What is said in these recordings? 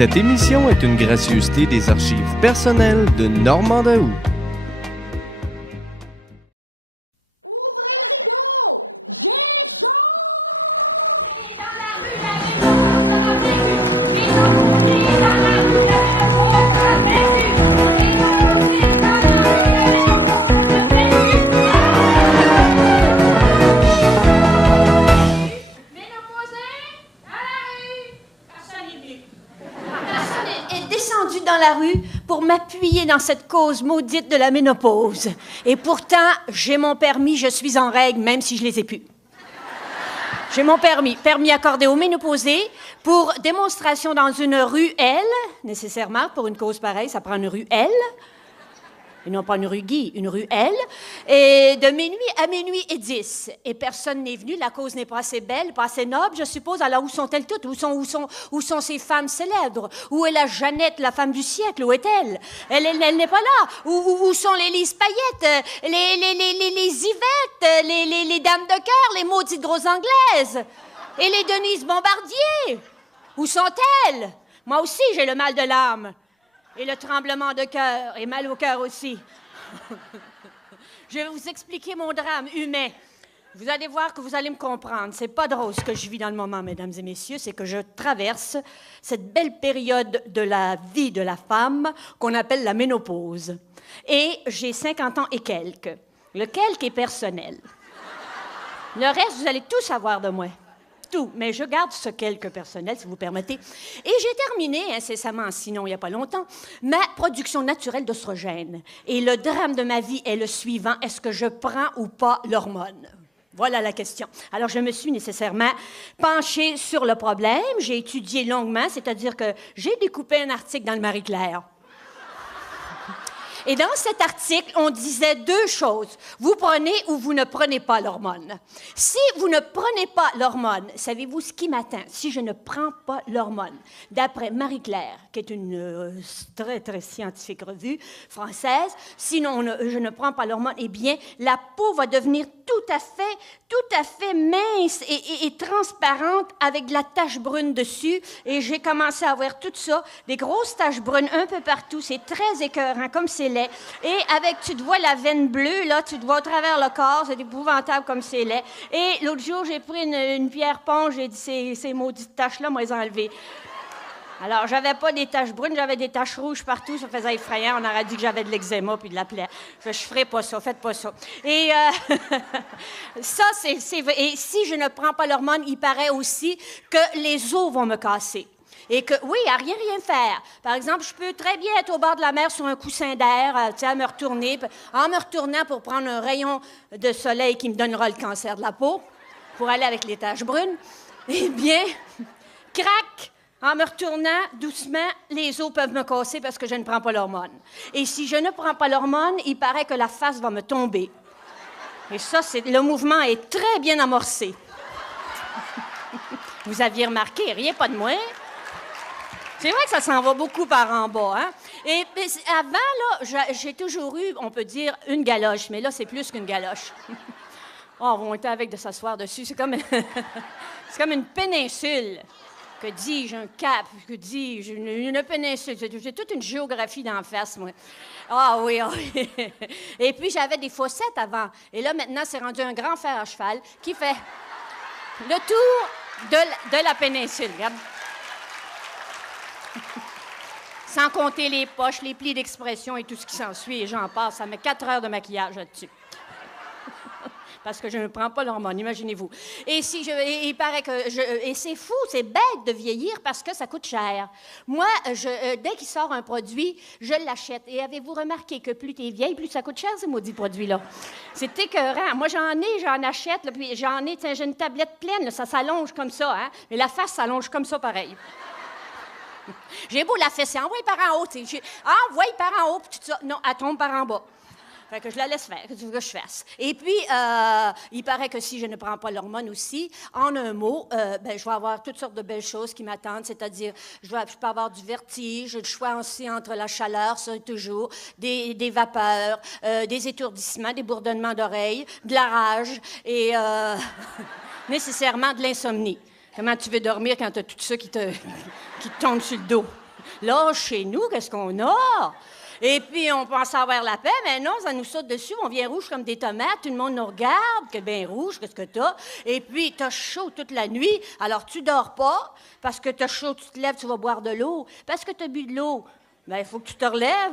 Cette émission est une gracieuseté des archives personnelles de Normand Daoust. Ouvrez le rideau! J'ai chaud! Dans la rue pour m'appuyer dans cette cause maudite de la ménopause. Et pourtant, j'ai mon permis, je suis en règle, même si je les ai plus. J'ai mon permis accordé aux ménopausés pour démonstration dans une rue L, nécessairement, pour une cause pareille, ça prend une rue L, et non pas une rue Guy, une rue L, et de minuit à minuit et 10. Et personne n'est venu, la cause n'est pas assez belle, pas assez noble, je suppose. Alors, où sont-elles toutes? Où sont ces femmes célèbres? Où est la Jeannette, la femme du siècle? Où est-elle? Elle n'est pas là. Où sont les Lise Paillettes, les Yvettes, les dames de cœur, les maudites grosses anglaises? Et les Denise Bombardier? Où sont-elles? Moi aussi, j'ai le mal de l'âme. Et le tremblement de cœur, et mal au cœur aussi. Je vais vous expliquer mon drame humain. Vous allez voir que vous allez me comprendre. C'est pas drôle ce que je vis dans le moment, mesdames et messieurs, c'est que je traverse cette belle période de la vie de la femme qu'on appelle la ménopause. Et j'ai 50 ans et quelques. Le quelque est personnel. Le reste, vous allez tout savoir de moi. Tout, mais je garde ce quelque personnel, si vous permettez. Et j'ai terminé incessamment, sinon il n'y a pas longtemps, ma production naturelle d'oestrogène. Et le drame de ma vie est le suivant, est-ce que je prends ou pas l'hormone? Voilà la question. Alors, je me suis nécessairement penchée sur le problème, j'ai étudié longuement, c'est-à-dire que j'ai découpé un article dans le Marie-Claire. Et dans cet article, on disait deux choses. Vous prenez ou vous ne prenez pas l'hormone. Si vous ne prenez pas l'hormone, savez-vous ce qui m'attend si je ne prends pas l'hormone? D'après Marie-Claire, qui est une très, très scientifique revue française, sinon je ne prends pas l'hormone, eh bien, la peau va devenir tout à fait mince et transparente avec de la tache brune dessus. Et j'ai commencé à voir tout ça, des grosses taches brunes un peu partout. C'est très écœurant, comme c'est laid. Et avec, tu te vois la veine bleue, là, tu te vois au travers le corps, c'est épouvantable comme c'est laid. Et l'autre jour, j'ai pris une pierre ponge, j'ai dit, ces maudites taches-là, moi, les enlever. Alors, j'avais pas des taches brunes, j'avais des taches rouges partout, ça faisait effrayant. On aurait dit que j'avais de l'eczéma puis de la plaie. Je ferai pas ça, faites pas ça. Et ça, c'est vrai. Et si je ne prends pas l'hormone, il paraît aussi que les os vont me casser. Et que, oui, à rien faire. Par exemple, je peux très bien être au bord de la mer sur un coussin d'air, à me retourner, en me retournant pour prendre un rayon de soleil qui me donnera le cancer de la peau, pour aller avec les taches brunes. Eh bien, crac! En me retournant doucement, les os peuvent me casser parce que je ne prends pas l'hormone. Et si je ne prends pas l'hormone, il paraît que la face va me tomber. Et ça, le mouvement est très bien amorcé. Vous aviez remarqué, riez pas de moi. C'est vrai que ça s'en va beaucoup par en bas, hein? Et avant, là, j'ai toujours eu, on peut dire, une galoche, mais là, c'est plus qu'une galoche. Oh, on était avec de s'asseoir dessus, c'est comme une péninsule. Que dis-je, un cap, que dis-je, une péninsule. J'ai toute une géographie d'en face, moi. Ah oui, oui. Et puis, j'avais des fossettes avant. Et là, maintenant, c'est rendu un grand fer à cheval qui fait le tour de la péninsule. Regarde. Sans compter les poches, les plis d'expression et tout ce qui s'ensuit, et j'en passe. Ça met 4 heures de maquillage là-dessus. Parce que je ne prends pas l'hormone, imaginez-vous. Et il paraît que et c'est fou, c'est bête de vieillir parce que ça coûte cher. Moi, dès qu'il sort un produit, je l'achète. Et avez-vous remarqué que plus t'es vieille, plus ça coûte cher, ces maudits produits-là? C'est écœurant. Moi, j'en achète, là, puis j'ai une tablette pleine, là, ça s'allonge comme ça, hein? Mais la face s'allonge comme ça, pareil. J'ai beau la fesser, envoie par en haut, tu sais. Envoie par en haut, puis tout ça. Non, elle tombe par en bas. Fait que je la laisse faire, qu'est-ce que tu veux que je fasse? Et puis, il paraît que si je ne prends pas l'hormone aussi, en un mot, je vais avoir toutes sortes de belles choses qui m'attendent, c'est-à-dire, je peux avoir du vertige, le choix aussi entre la chaleur, ça toujours, des vapeurs, des étourdissements, des bourdonnements d'oreilles, de la rage et nécessairement de l'insomnie. Comment tu veux dormir quand tu as tout ça qui te tombe sur le dos? Là, chez nous, qu'est-ce qu'on a? Et puis, on pense avoir la paix, mais non, ça nous saute dessus, on vient rouge comme des tomates, tout le monde nous regarde, que bien rouge, qu'est-ce que t'as? Et puis, t'as chaud toute la nuit, alors tu dors pas, parce que t'as chaud, tu te lèves, tu vas boire de l'eau. Parce que t'as bu de l'eau, bien, il faut que tu te relèves.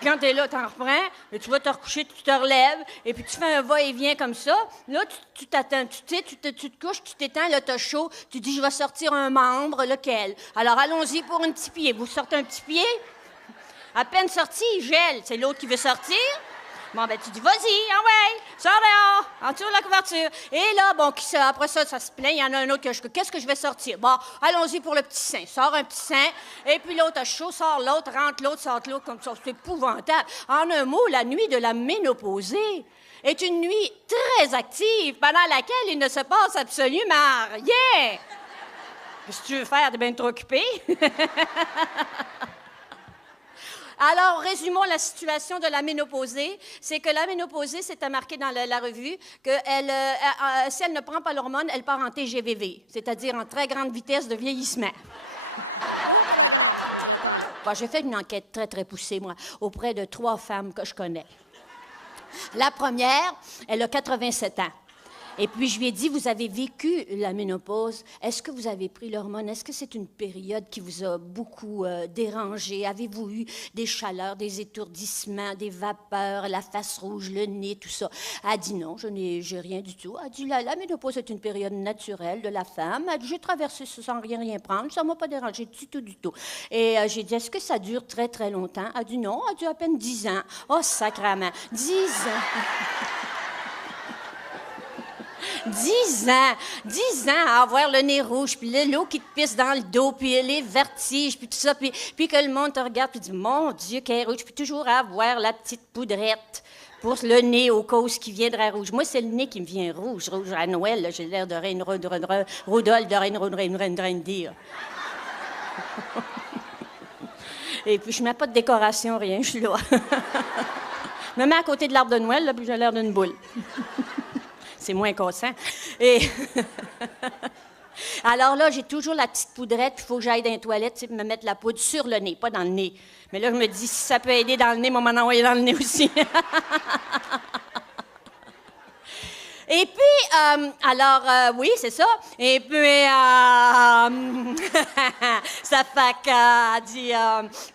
Quand t'es là, t'en reprends, et tu vas te recoucher, tu te relèves, et puis tu fais un va-et-vient comme ça. Là, tu t'attends, tu te couches, tu t'étends, là, t'as chaud, tu dis, je vais sortir un membre, lequel? Alors, allons-y pour un petit pied. Vous sortez un petit pied? À peine sorti, il gèle. C'est l'autre qui veut sortir. Bon, ben, tu dis, vas-y, ah ouais, sors dehors, en dessous de la couverture. Et là, bon, après ça, ça se plaint, il y en a un autre qu'est-ce que je vais sortir? Bon, allons-y pour le petit sein. Sors un petit sein, et puis l'autre a chaud, sort l'autre, rentre l'autre, sort l'autre, comme ça. C'est épouvantable. En un mot, la nuit de la ménopausée est une nuit très active, pendant laquelle il ne se passe absolument rien. Qu'est-ce que tu veux faire? T'es bien trop occupé? Alors, résumons la situation de la ménopausée. C'est que la ménopausée, c'était marqué dans la revue que si elle ne prend pas l'hormone, elle part en TGVV, c'est-à-dire en très grande vitesse de vieillissement. Un beau programme qui nous attend là. Bon, j'ai fait une enquête très, très poussée, moi, auprès de 3 femmes que je connais. La première, elle a 87 ans. Et puis, je lui ai dit, vous avez vécu la ménopause. Est-ce que vous avez pris l'hormone? Est-ce que c'est une période qui vous a beaucoup dérangé? Avez-vous eu des chaleurs, des étourdissements, des vapeurs, la face rouge, le nez, tout ça? Elle a dit non, j'ai rien du tout. Elle a dit, la ménopause est une période naturelle de la femme. Elle a dit, j'ai traversé ça sans rien prendre. Ça ne m'a pas dérangé du tout. Et j'ai dit, est-ce que ça dure très, très longtemps? Elle a dit non, elle a dit à peine 10 ans. Oh, sacrement, 10 ans! 10 ans à avoir le nez rouge, puis l'eau qui te pisse dans le dos, puis les vertiges, puis tout ça, puis que le monde te regarde, puis dit, mon Dieu, qu'elle est rouge, puis toujours avoir la petite poudrette pour le nez aux causes qui viendrait rouge. Moi, c'est le nez qui me vient rouge à Noël, là, j'ai l'air de Rudolph de Reindeer. Et puis, je mets pas de décoration, rien, je suis là. Je me mets à côté de l'arbre de Noël, là, puis j'ai l'air d'une boule. C'est moins cassant. Et alors là, j'ai toujours la petite poudrette, puis il faut que j'aille dans les toilettes, me mettre la poudre sur le nez, pas dans le nez. Mais là, je me dis, si ça peut aider dans le nez, moi, m'en envoyer dans le nez aussi. Et puis, oui, c'est ça. Et puis, sa fac a dit,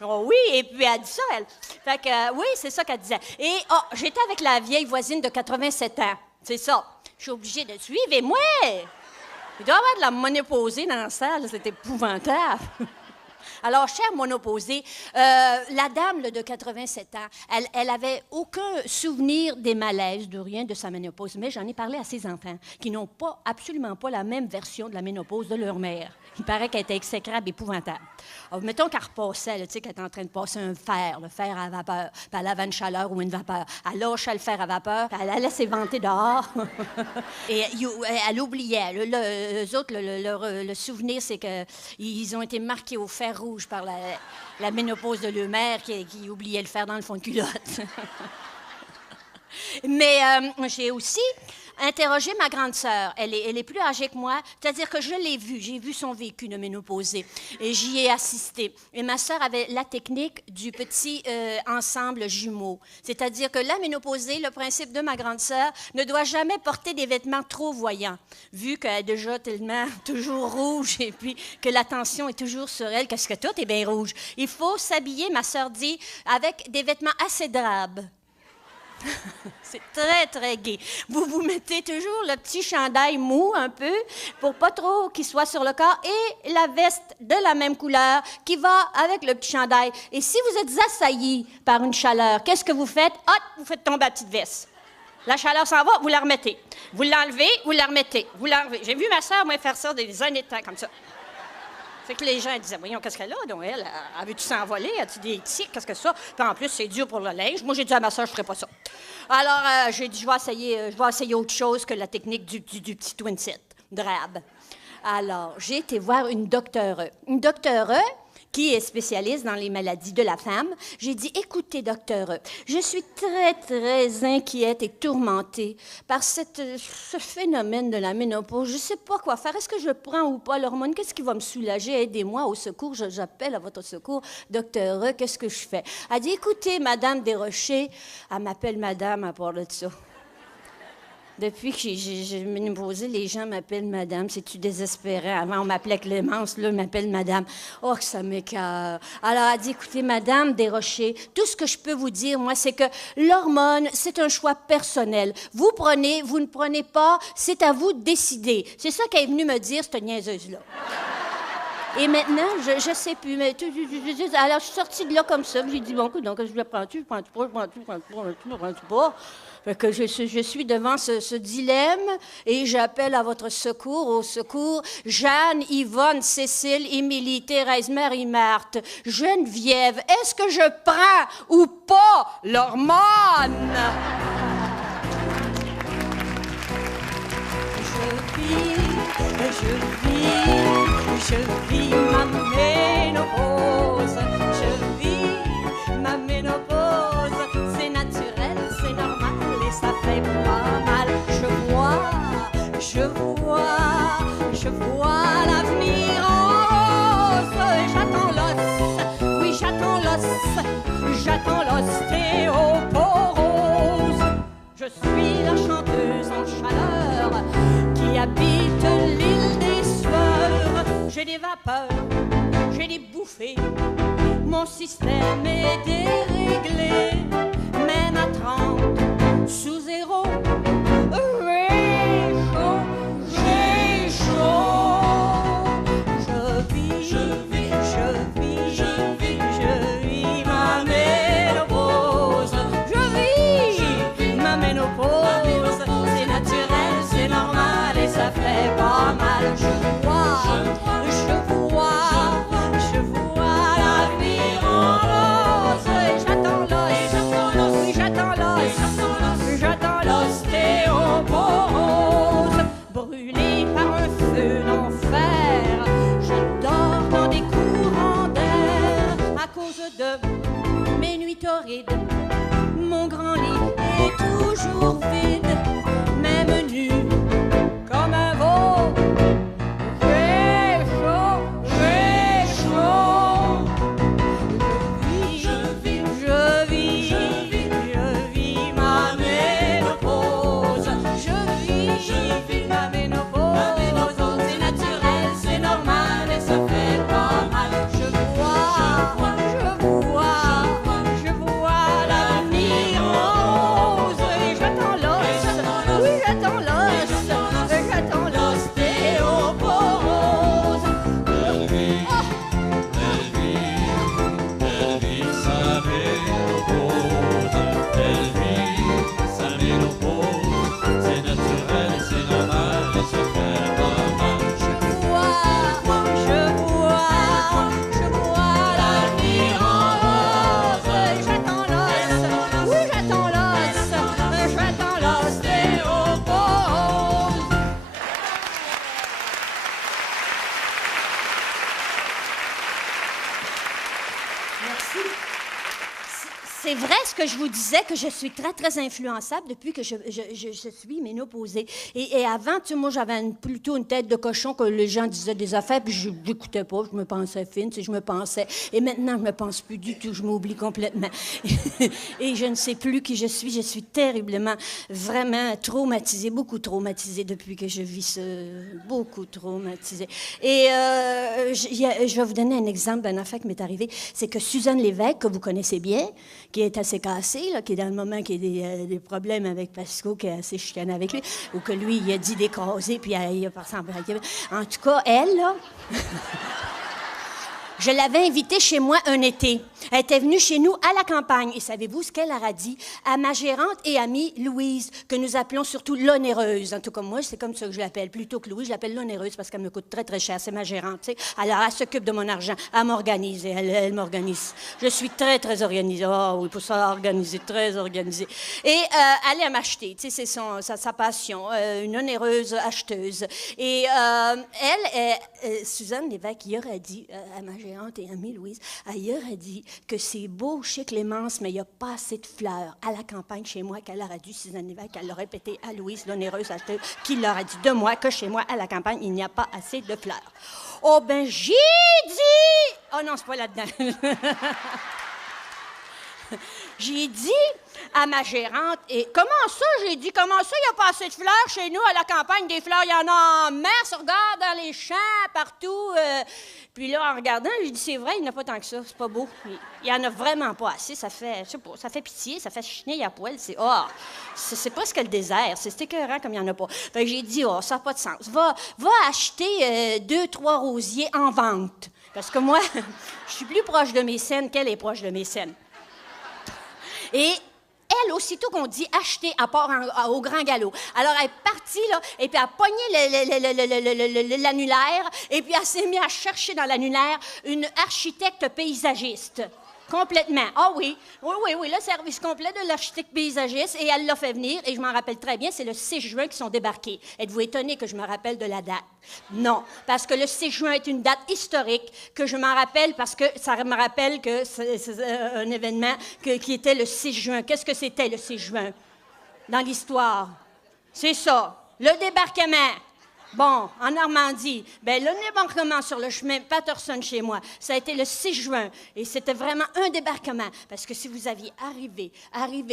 oh, oui, et puis elle a dit ça, elle. Fait que, oui, c'est ça qu'elle disait. Et, j'étais avec la vieille voisine de 87 ans. C'est ça. Je suis obligée de suivre. Et moi, il doit y avoir de la ménopausée dans la salle. C'est épouvantable. Alors, chère monopausée, la dame là, de 87 ans, elle avait aucun souvenir des malaises, de rien de sa ménopause. Mais j'en ai parlé à ses enfants, qui n'ont absolument pas la même version de la ménopause de leur mère. Il paraît qu'elle était exécrable, épouvantable. Alors, mettons qu'elle repassait, tu sais, qu'elle était en train de passer le fer à vapeur, puis elle avait une chaleur ou une vapeur. Elle lâchait le fer à vapeur, puis elle allait s'éventer dehors. Et elle oubliait. Eux autres, le souvenir, c'est qu'ils ont été marqués au fer rouge par la ménopause de leur mère qui oubliait le fer dans le fond de culotte. Mais j'ai aussi interrogé ma grande sœur. Elle est plus âgée que moi, c'est-à-dire que je l'ai vue. J'ai vu son vécu de ménopausée et j'y ai assisté. Et ma sœur avait la technique du petit ensemble jumeau. C'est-à-dire que la ménopausée, le principe de ma grande sœur, ne doit jamais porter des vêtements trop voyants, vu qu'elle est déjà tellement toujours rouge et puis que l'attention est toujours sur elle. Qu'est-ce que toi, t'es bien rouge? Il faut s'habiller, ma sœur dit, avec des vêtements assez drabes. C'est très, très gai. Vous vous mettez toujours le petit chandail mou un peu pour pas trop qu'il soit sur le corps et la veste de la même couleur qui va avec le petit chandail. Et si vous êtes assailli par une chaleur, qu'est-ce que vous faites? Hop, vous faites tomber la petite veste. La chaleur s'en va, vous la remettez. Vous l'enlevez, vous la remettez. Vous l'enlevez. J'ai vu ma sœur, moi, faire ça des années de temps comme ça. Fait que les gens disaient, voyons, qu'est-ce qu'elle a? Donc, elle veut-tu s'envoler? As-tu des tics? Qu'est-ce que c'est ça? Puis en plus, c'est dur pour le linge. Moi, j'ai dit à ma soeur, je ne ferais pas ça. Alors, j'ai dit, je vais essayer autre chose que la technique du petit twin set, drab. Alors, j'ai été voir une docteure qui est spécialiste dans les maladies de la femme. J'ai dit, écoutez, docteur, je suis très, très inquiète et tourmentée par ce phénomène de la ménopause. Je ne sais pas quoi faire. Est-ce que je prends ou pas l'hormone? Qu'est-ce qui va me soulager? Aidez-moi au secours. J'appelle à votre secours. Docteur, qu'est-ce que je fais? Elle dit, écoutez, Madame Desrochers, elle m'appelle Madame à part de ça. Depuis que j'ai ménopausé, les gens m'appellent Madame. C'est-tu désespérant? Avant, on m'appelait Clémence, là, ils m'appellent Madame. Oh, que ça m'écoeure. Alors, elle dit, écoutez, Madame Desrochers, tout ce que je peux vous dire, moi, c'est que l'hormone, c'est un choix personnel. Vous prenez, vous ne prenez pas, c'est à vous de décider. C'est ça qu'elle est venue me dire, cette niaiseuse-là. Et maintenant, je sais plus, mais alors je suis sortie de là comme ça, j'ai dit, bon, donc je le prends-tu, je prends-tu pas. Fait que je suis devant ce dilemme et j'appelle à votre secours, au secours, Jeanne, Yvonne, Cécile, Émilie, Thérèse, Marie-Marthe, Geneviève, est-ce que je prends ou pas l'hormone? Je vis ma ménopause, je vis ma ménopause, c'est naturel, c'est normal et ça fait pas mal. Je vois l'avenir en rose, j'attends l'os, oui j'attends l'ostéoporose. Je suis la chanteuse en chaleur qui habite l'île des sueurs. J'ai des vapeurs, j'ai des bouffées, mon système est déréglé, même à 30 sous zéro. J'ai chaud, je vis ma ménopause, ma ménopause, c'est naturel, c'est normal et ça fait pas mal. Je vois l'avenir en rose et j'attends l'ostéoporose. Brûlé par un feu d'enfer, je dors dans des courants d'air à cause de mes nuits torrides. Mon grand lit est toujours vide, même nu comme un veau. C'est vrai ce que je vous disais, que je suis très, très influençable depuis que je suis ménopausée. Et avant, tu sais, moi, j'avais plutôt une tête de cochon que les gens disaient des affaires, puis je n'écoutais pas, je me pensais fine, tu sais, je me pensais. Et maintenant, je ne me pense plus du tout, je m'oublie complètement. Et je ne sais plus qui je suis terriblement, vraiment traumatisée, beaucoup traumatisée depuis que je vis ça, beaucoup traumatisée. Et je vais vous donner un exemple d'une affaire qui m'est arrivée. C'est que Suzanne Lévesque, que vous connaissez bien, qui est assez cassée, là, qui est dans le moment qui a des problèmes avec Pasco, qui est assez chicané avec lui, ou que lui, il a dit d'écraser, puis il a par exemple... En tout cas, elle, là... Je l'avais invitée chez moi un été. Elle était venue chez nous à la campagne. Et savez-vous ce qu'elle a dit à ma gérante et amie Louise, que nous appelons surtout l'onéreuse. En tout cas, moi, c'est comme ça que je l'appelle. Plutôt que Louise, je l'appelle l'onéreuse parce qu'elle me coûte très, très cher. C'est ma gérante, tu sais. Alors, elle s'occupe de mon argent. Elle m'organise. Elle m'organise. Je suis très, très organisée. Oh oui, pour ça, organisée, très organisée. Et elle aime acheter. Tu sais, c'est sa passion. Une onéreuse acheteuse. Et elle, Suzanne Lévesque, il aurait dit à ma gérante, gérante et amie Louise, ailleurs, a dit que c'est beau chez Clémence, mais il n'y a pas assez de fleurs à la campagne chez moi, qu'elle aurait dû, Suzanne Lévesque, qu'elle l'aurait répété à Louise, l'onéreuse acheteuse, qui leur a dit de moi que chez moi, à la campagne, il n'y a pas assez de fleurs. Oh, ben, j'ai dit... Oh non, c'est pas là-dedans. J'ai dit à ma gérante, et comment ça, j'ai dit, comment ça, il n'y a pas assez de fleurs chez nous, à la campagne, des fleurs, il y en a en masse, regarde dans les champs, partout. Puis là, en regardant, j'ai dit, c'est vrai, il n'y en a pas tant que ça, c'est pas beau. Il n'y en a vraiment pas assez, ça fait, je sais pas, ça fait pitié, ça fait chenille à poil, c'est presque le désert, c'est écœurant comme il n'y en a pas. Fait que j'ai dit, oh, ça n'a pas de sens, va acheter 2-3 rosiers en vente, parce que moi, je suis plus proche de mes scènes qu'elle est proche de mes scènes. Et elle, aussitôt qu'on dit acheter, elle part au grand galop. Alors, elle est partie, là, et puis elle a pogné l'annulaire, et puis elle s'est mise à chercher dans l'annulaire une architecte paysagiste. Complètement. Ah oui, le service complet de l'architecte paysagiste, et elle l'a fait venir, et je m'en rappelle très bien, c'est le 6 juin qu'ils sont débarqués. Êtes-vous étonné que je me rappelle de la date? Non, parce que le 6 juin est une date historique, que je m'en rappelle parce que ça me rappelle que c'est un événement qui était le 6 juin. Qu'est-ce que c'était le 6 juin dans l'histoire? C'est ça, le débarquement. Bon, en Normandie, bien, le débarquement sur le chemin Patterson chez moi, ça a été le 6 juin, et c'était vraiment un débarquement, parce que si vous aviez arrivé,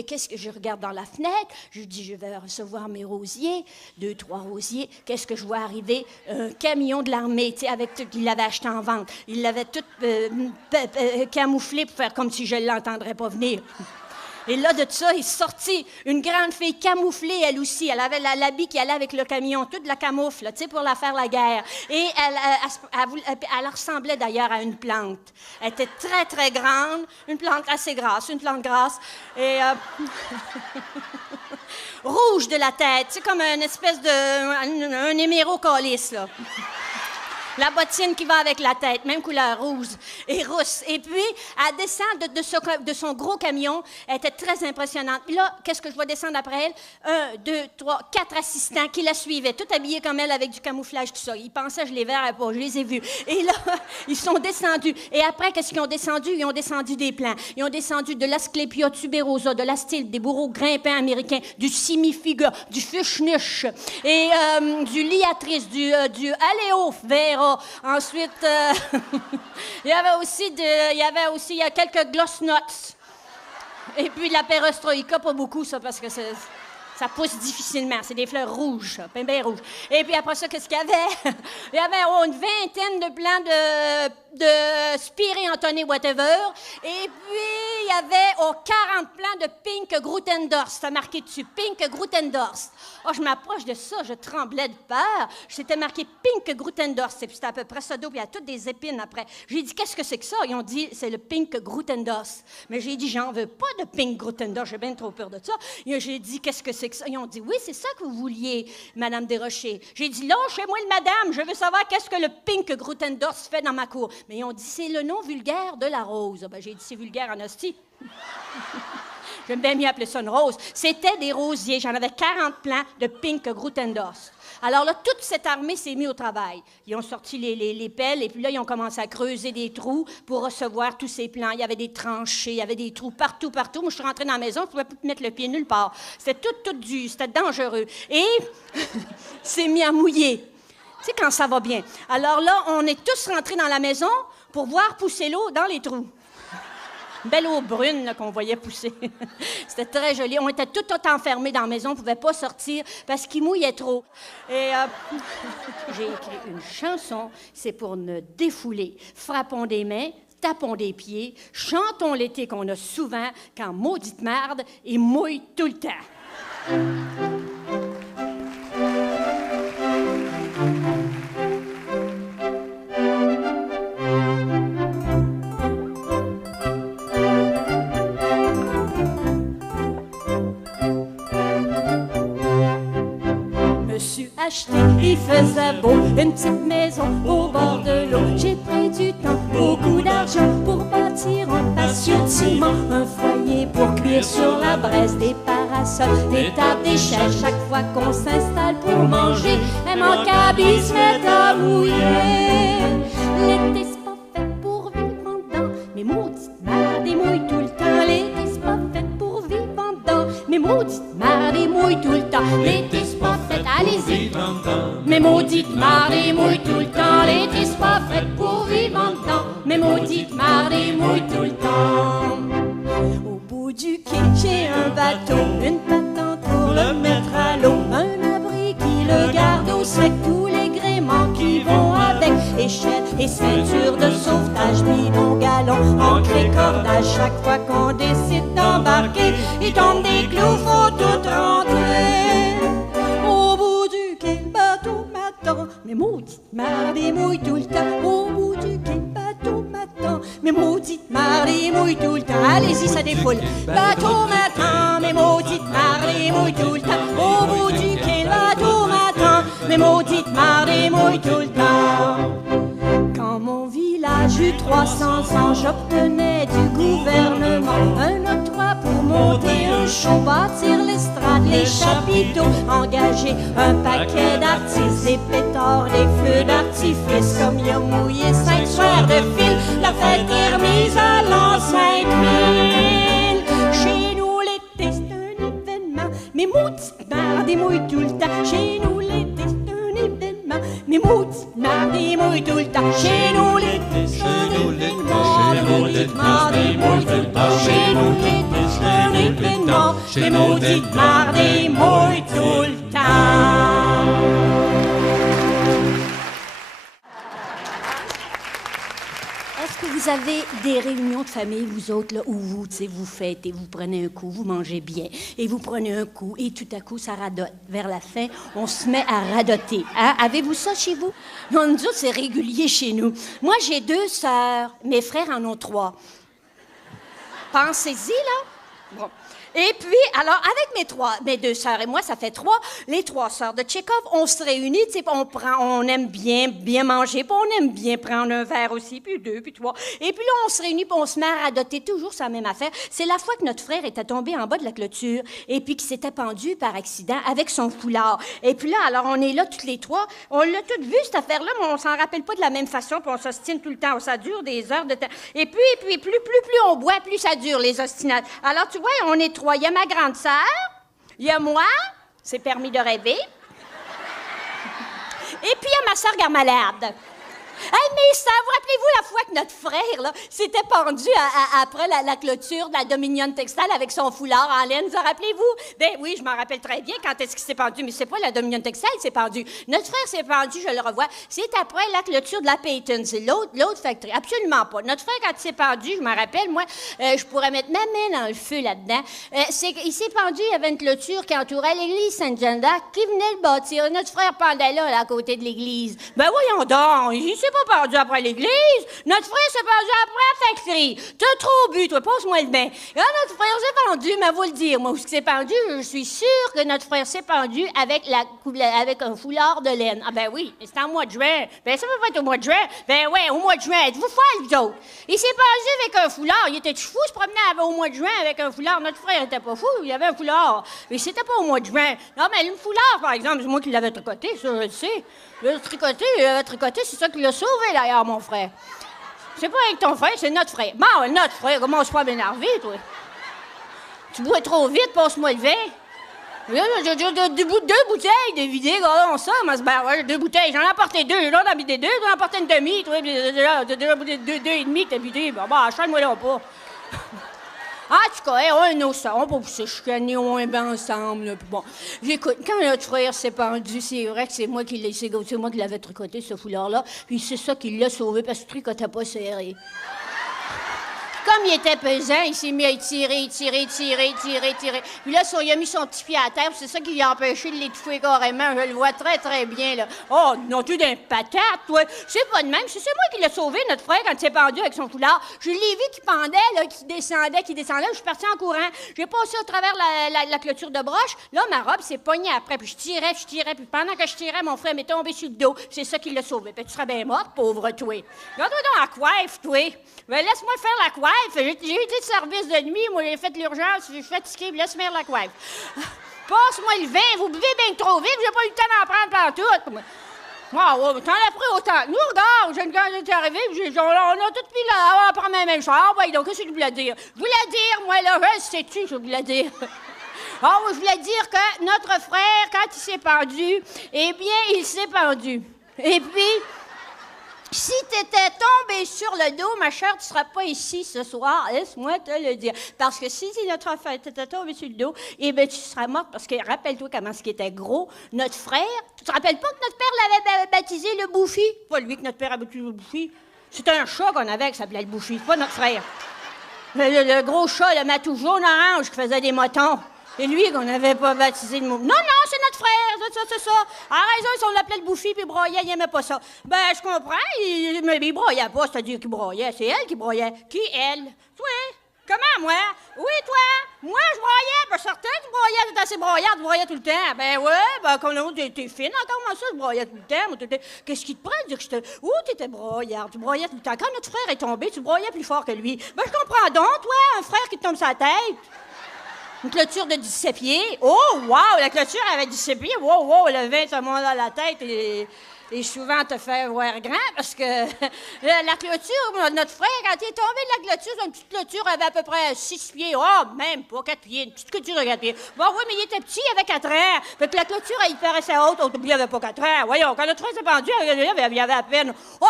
qu'est-ce que je regarde dans la fenêtre, je dis, je vais recevoir mes rosiers, 2-3 rosiers, qu'est-ce que je vois arriver? Un camion de l'armée, tu sais, avec tout, il l'avait acheté en vente, il l'avait tout camouflé pour faire comme si je ne l'entendrais pas venir. Et là, de ça, il est sorti une grande fille camouflée, elle aussi. Elle avait l'habit qui allait avec le camion, toute la camoufle, tu sais, pour la faire la guerre. Et elle ressemblait d'ailleurs à une plante. Elle était très, très grande, une plante assez grasse, Et rouge de la tête, c'est comme une espèce de... un hémérocalice, là. La bottine qui va avec la tête, même couleur rouge et rousse. Et puis, elle descend de son gros camion. Elle était très impressionnante. Puis là, qu'est-ce que je vois descendre après elle? 1, 2, 3, 4 assistants qui la suivaient, tout habillés comme elle avec du camouflage, tout ça. Ils pensaient que je les verrais pas, je les ai vus. Et là, ils sont descendus. Et après, qu'est-ce qu'ils ont descendu? Ils ont descendu des plants. Ils ont descendu de l'Asclepia tuberosa, de l'astyle, des bourreaux grimpants américains, du simifiga, du fuchsnuche, et du liatrice, du aléophera. Ensuite, il y a quelques glossnuts. Et puis la perestroïka, pas beaucoup, ça, parce que ça pousse difficilement. C'est des fleurs rouges, ça, bien rouges. Et puis après ça, qu'est-ce qu'il y avait? Il y avait une vingtaine de plants de Spiré Anthony whatever. Et puis, il y avait 40 plants de Pink Grutendorst. Ça marqué dessus, Pink Grutendorst. Oh, je m'approche de ça, je tremblais de peur. C'était marqué Pink Grutendorst. Et puis c'était à peu près ça d'eau, puis il y a toutes des épines après. J'ai dit, qu'est-ce que c'est que ça? Ils ont dit, c'est le Pink Grutendorst. Mais j'ai dit, j'en veux pas de Pink Grutendorst, j'ai bien trop peur de ça. Et j'ai dit, qu'est-ce que c'est que ça? Ils ont dit, oui, c'est ça que vous vouliez, Madame Desrochers. J'ai dit, lâchez-moi le madame, je veux savoir qu'est-ce que le Pink Grutendorst fait dans ma cour. Mais ils ont dit, c'est le nom vulgaire de la rose. Ben, j'ai dit, c'est vulgaire en hostie. J'aime bien mieux appeler ça une rose. C'était des rosiers. J'en avais 40 plants de Pink Grutendorst. Alors là, toute cette armée s'est mise au travail. Ils ont sorti les pelles et puis là, ils ont commencé à creuser des trous pour recevoir tous ces plants. Il y avait des tranchées, il y avait des trous partout. Moi, je suis rentrée dans la maison, je ne pouvais plus mettre le pied nulle part. C'était c'était dangereux. Et c'est mis à mouiller. Tu sais, quand ça va bien. Alors là, on est tous rentrés dans la maison pour voir pousser l'eau dans les trous. Une belle eau brune là, qu'on voyait pousser. C'était très joli. On était tout enfermés dans la maison. On ne pouvait pas sortir parce qu'il mouillait trop. Et j'ai écrit une chanson. C'est pour nous défouler. Frappons des mains, tapons des pieds, chantons l'été qu'on a souvent quand maudite merde et mouille tout le temps. Il faisait beau, une petite maison au bord de l'eau. J'ai pris du temps, beaucoup d'argent pour bâtir un patio de ciment, un foyer pour cuire sur la braise, des parasols, des tables, des chaises. Chaque fois qu'on s'installe pour manger, même en cabine se met à mouiller. L'été c'est pas fait pour et ceinture de sauvetage, bidon, galon, ancré, cordage. Chaque fois qu'on décide d'embarquer, il tombe des clous, faut tout rentrer. Au bout du quai, le bateau m'attend, mais maudite mar des mouilles tout le temps. Au bout du quai, le bateau m'attend, mais maudite mar des mouilles tout le temps. Allez-y, ça défoule. Bateau m'attend, mais maudite mar des mouilles tout le temps. Au bout du quai, le bateau m'attend, mais maudite mar des mouilles tout le temps. Quand mon village eut 300 ans, j'obtenais du gouvernement un octroi pour monter un show, bâtir l'estrade, les chapiteaux, engager un paquet d'artistes, des pétards, des feux d'artifice, comme il a mouillé 5 soirs de fil, la fête est remise à l'an 5000. Chez nous l'été c'est un événement, mais maudite merde, des mouilles tout le temps. Chez nous l'été c'est un événement, mais maudite merde, des mouilles tout le temps. Chez nous l'été c'est un événement, mais maudite merde, des mouilles tout le temps. Chez nous l'été c'est un événement, mais maudite merde, des mouilles tout le temps. Est-ce que vous avez des réunions de famille, vous autres, là, où vous, tu sais, vous fêtez, vous prenez un coup, vous mangez bien, et vous prenez un coup, et tout à coup, ça radote. Vers la fin, on se met à radoter. Hein? Avez-vous ça chez vous? Non, nous autres, c'est régulier chez nous. Moi, j'ai 2 sœurs. Mes frères en ont 3. Pensez-y, là. Bon. Et puis, alors, avec mes 2 sœurs et moi, ça fait 3, les 3 sœurs de Tchekhov, on se réunit, tu sais, on aime bien manger, puis on aime bien prendre un verre aussi, puis 2, puis 3. Et puis là, on se réunit, puis on se met à radoter, toujours sa même affaire. C'est la fois que notre frère était tombé en bas de la clôture, et puis qu'il s'était pendu par accident avec son foulard. Et puis là, alors, on est là, toutes les 3, on l'a toutes vu, cette affaire-là, mais on s'en rappelle pas de la même façon, puis on s'ostine tout le temps. Ça dure des heures de temps. Et puis plus on boit, plus ça dure, les ostinades. Alors, tu vois, on est 3. Il y a ma grande sœur, il y a moi, c'est permis de rêver. Et puis il y a ma sœur Garmalade. Hey, mais ça, vous rappelez-vous la fois que notre frère, là, s'était pendu après la clôture de la Dominion Textile avec son foulard en laine, vous en rappelez-vous? Ben oui, je m'en rappelle très bien quand est-ce qu'il s'est pendu, mais c'est pas la Dominion Textile qui s'est pendu. Notre frère s'est pendu, je le revois, c'est après la clôture de la Peyton, c'est l'autre factory. Absolument pas. Notre frère, quand il s'est pendu, je m'en rappelle, moi, je pourrais mettre ma main dans le feu là-dedans. Il s'est pendu, il y avait une clôture qui entourait l'église Sainte-Jeanne d'Arc qui venait le bâtir. Notre frère pendait là, à côté de l'église. Ben voyons donc, il s'est pas pendu après l'église. Notre frère s'est pendu après la factory. T'as trop bu, toi, passe-moi le bain. Là, notre frère s'est pendu, mais vous le dire, moi, où il s'est pendu, je suis sûre que notre frère s'est pendu avec un foulard de laine. Ah ben oui, c'est en mois de juin. Ben ça peut pas être au mois de juin. Ben ouais, au mois de juin. Êtes-vous folle, vous autres? Il s'est pendu avec un foulard. Il était fou, se promener au mois de juin avec un foulard. Notre frère était pas fou, il avait un foulard. Mais c'était pas au mois de juin. Non, mais le foulard, par exemple, c'est moi qui l'avais tricoté, ça, je le sais. Le tricoté, c'est ça qui l'a sauvé, d'ailleurs, mon frère. C'est pas avec ton frère, c'est notre frère. Bon, notre frère, commence pas à m'énerver, toi. Tu bois trop vite, passe-moi le vin. J'ai 2 bouteilles de vidées, regardons ça. Ouais, 2 bouteilles, j'en ai apporté 2. J'en ai apporté 2, j'en ai apporté une demi, toi. Déjà 2 et demi que t'as vidé. Bon, achète-moi là pas. En tout cas, on va pas se chicaner, on est bien ensemble. Là, bon, j'écoute, quand notre frère s'est pendu, c'est vrai que c'est moi qui l'avais tricoté, ce foulard-là, puis c'est ça qui l'a sauvé, parce que le tricotait pas serré. Comme il était pesant, il s'est mis à tirer. Puis là, il a mis son petit pied à terre, c'est ça qui l'a empêché de l'étouffer carrément. Je le vois très, très bien, là. Oh, non-tu d'un patate, toi? C'est pas de même. C'est moi qui l'a sauvé, notre frère, quand il s'est pendu avec son foulard. Je l'ai vu qui pendait, là, qui descendait. Je suis partie en courant. J'ai passé au travers la clôture de broche. Là, ma robe s'est pognée après, puis je tirais. Puis pendant que je tirais, mon frère m'est tombé sur le dos. C'est ça qui l'a sauvé. Puis tu serais bien morte, pauvre toi. Regarde-toi dans la coiffe, toi. Ben, laisse-moi faire la coiffe. J'ai été de service de nuit, moi j'ai fait l'urgence, je suis fatiguée, laisse-moi faire la coiffe. Passe-moi le vin, vous buvez bien trop vite, j'ai pas eu le temps d'en prendre pantoute. Ouais, t'en as pris autant. Nous, regarde, quand j'étais arrivé, on a tout mis là, on prend ma même chose. Ah, ouais, donc, qu'est-ce que je voulais dire? Je voulais dire, moi, là, je sais-tu, je voulais dire. Ah, oui, je voulais dire que notre frère, quand il s'est pendu, eh bien, il s'est pendu. Et puis, Si t'étais tombé sur le dos, ma chère, tu seras pas ici ce soir, laisse-moi te le dire. Parce que si notre frère t'était tombé sur le dos, eh bien, tu seras morte parce que, rappelle-toi comment ce qui était gros, notre frère, tu te rappelles pas que notre père l'avait baptisé le Bouffi? Pas lui que notre père a baptisé le Bouffi. C'était un chat qu'on avait qui s'appelait le Bouffi, pas notre frère. Le gros chat, le matou jaune-orange qui faisait des motons. C'est lui qu'on n'avait pas baptisé le mot. Non, c'est notre frère, c'est ça. À raison, si on l'appelait le Bouffi, puis il broyait, il aimait pas ça. Ben, je comprends, mais il broyait pas, c'est-à-dire qu'il broyait. C'est elle qui broyait. Qui, elle? Toi? Comment, moi? Oui, toi? Moi, je broyais, ben, certain, tu broyais, t'es assez broyard, tu broyais tout le temps. Ben, ouais, ben, comme l'autre, t'es fine encore, moi, ça, je broyais tout le temps. Moi, qu'est-ce qui te prend de dire que j'étais. Où t'étais broyard? Tu broyais tout le temps. Quand notre frère est tombé, tu broyais plus fort que lui. Ben, je comprends donc, toi, un frère qui te tombe sur la tête. Une clôture de 17 pieds. Oh, wow, la clôture avait 17 pieds. Wow, le vin te monte dans la tête et souvent te fait voir grand parce que la clôture, notre frère, quand il est tombé de la clôture, une petite clôture avait à peu près 6 pieds. Oh, même pas 4 pieds. Une petite clôture de 4 pieds. Bon, oui, mais il était petit, il avait 4 ans. Fait que la clôture, il paraissait haute. Il avait pas 4 ans. Voyons, quand notre frère s'est pendu, il avait à peine. Oh!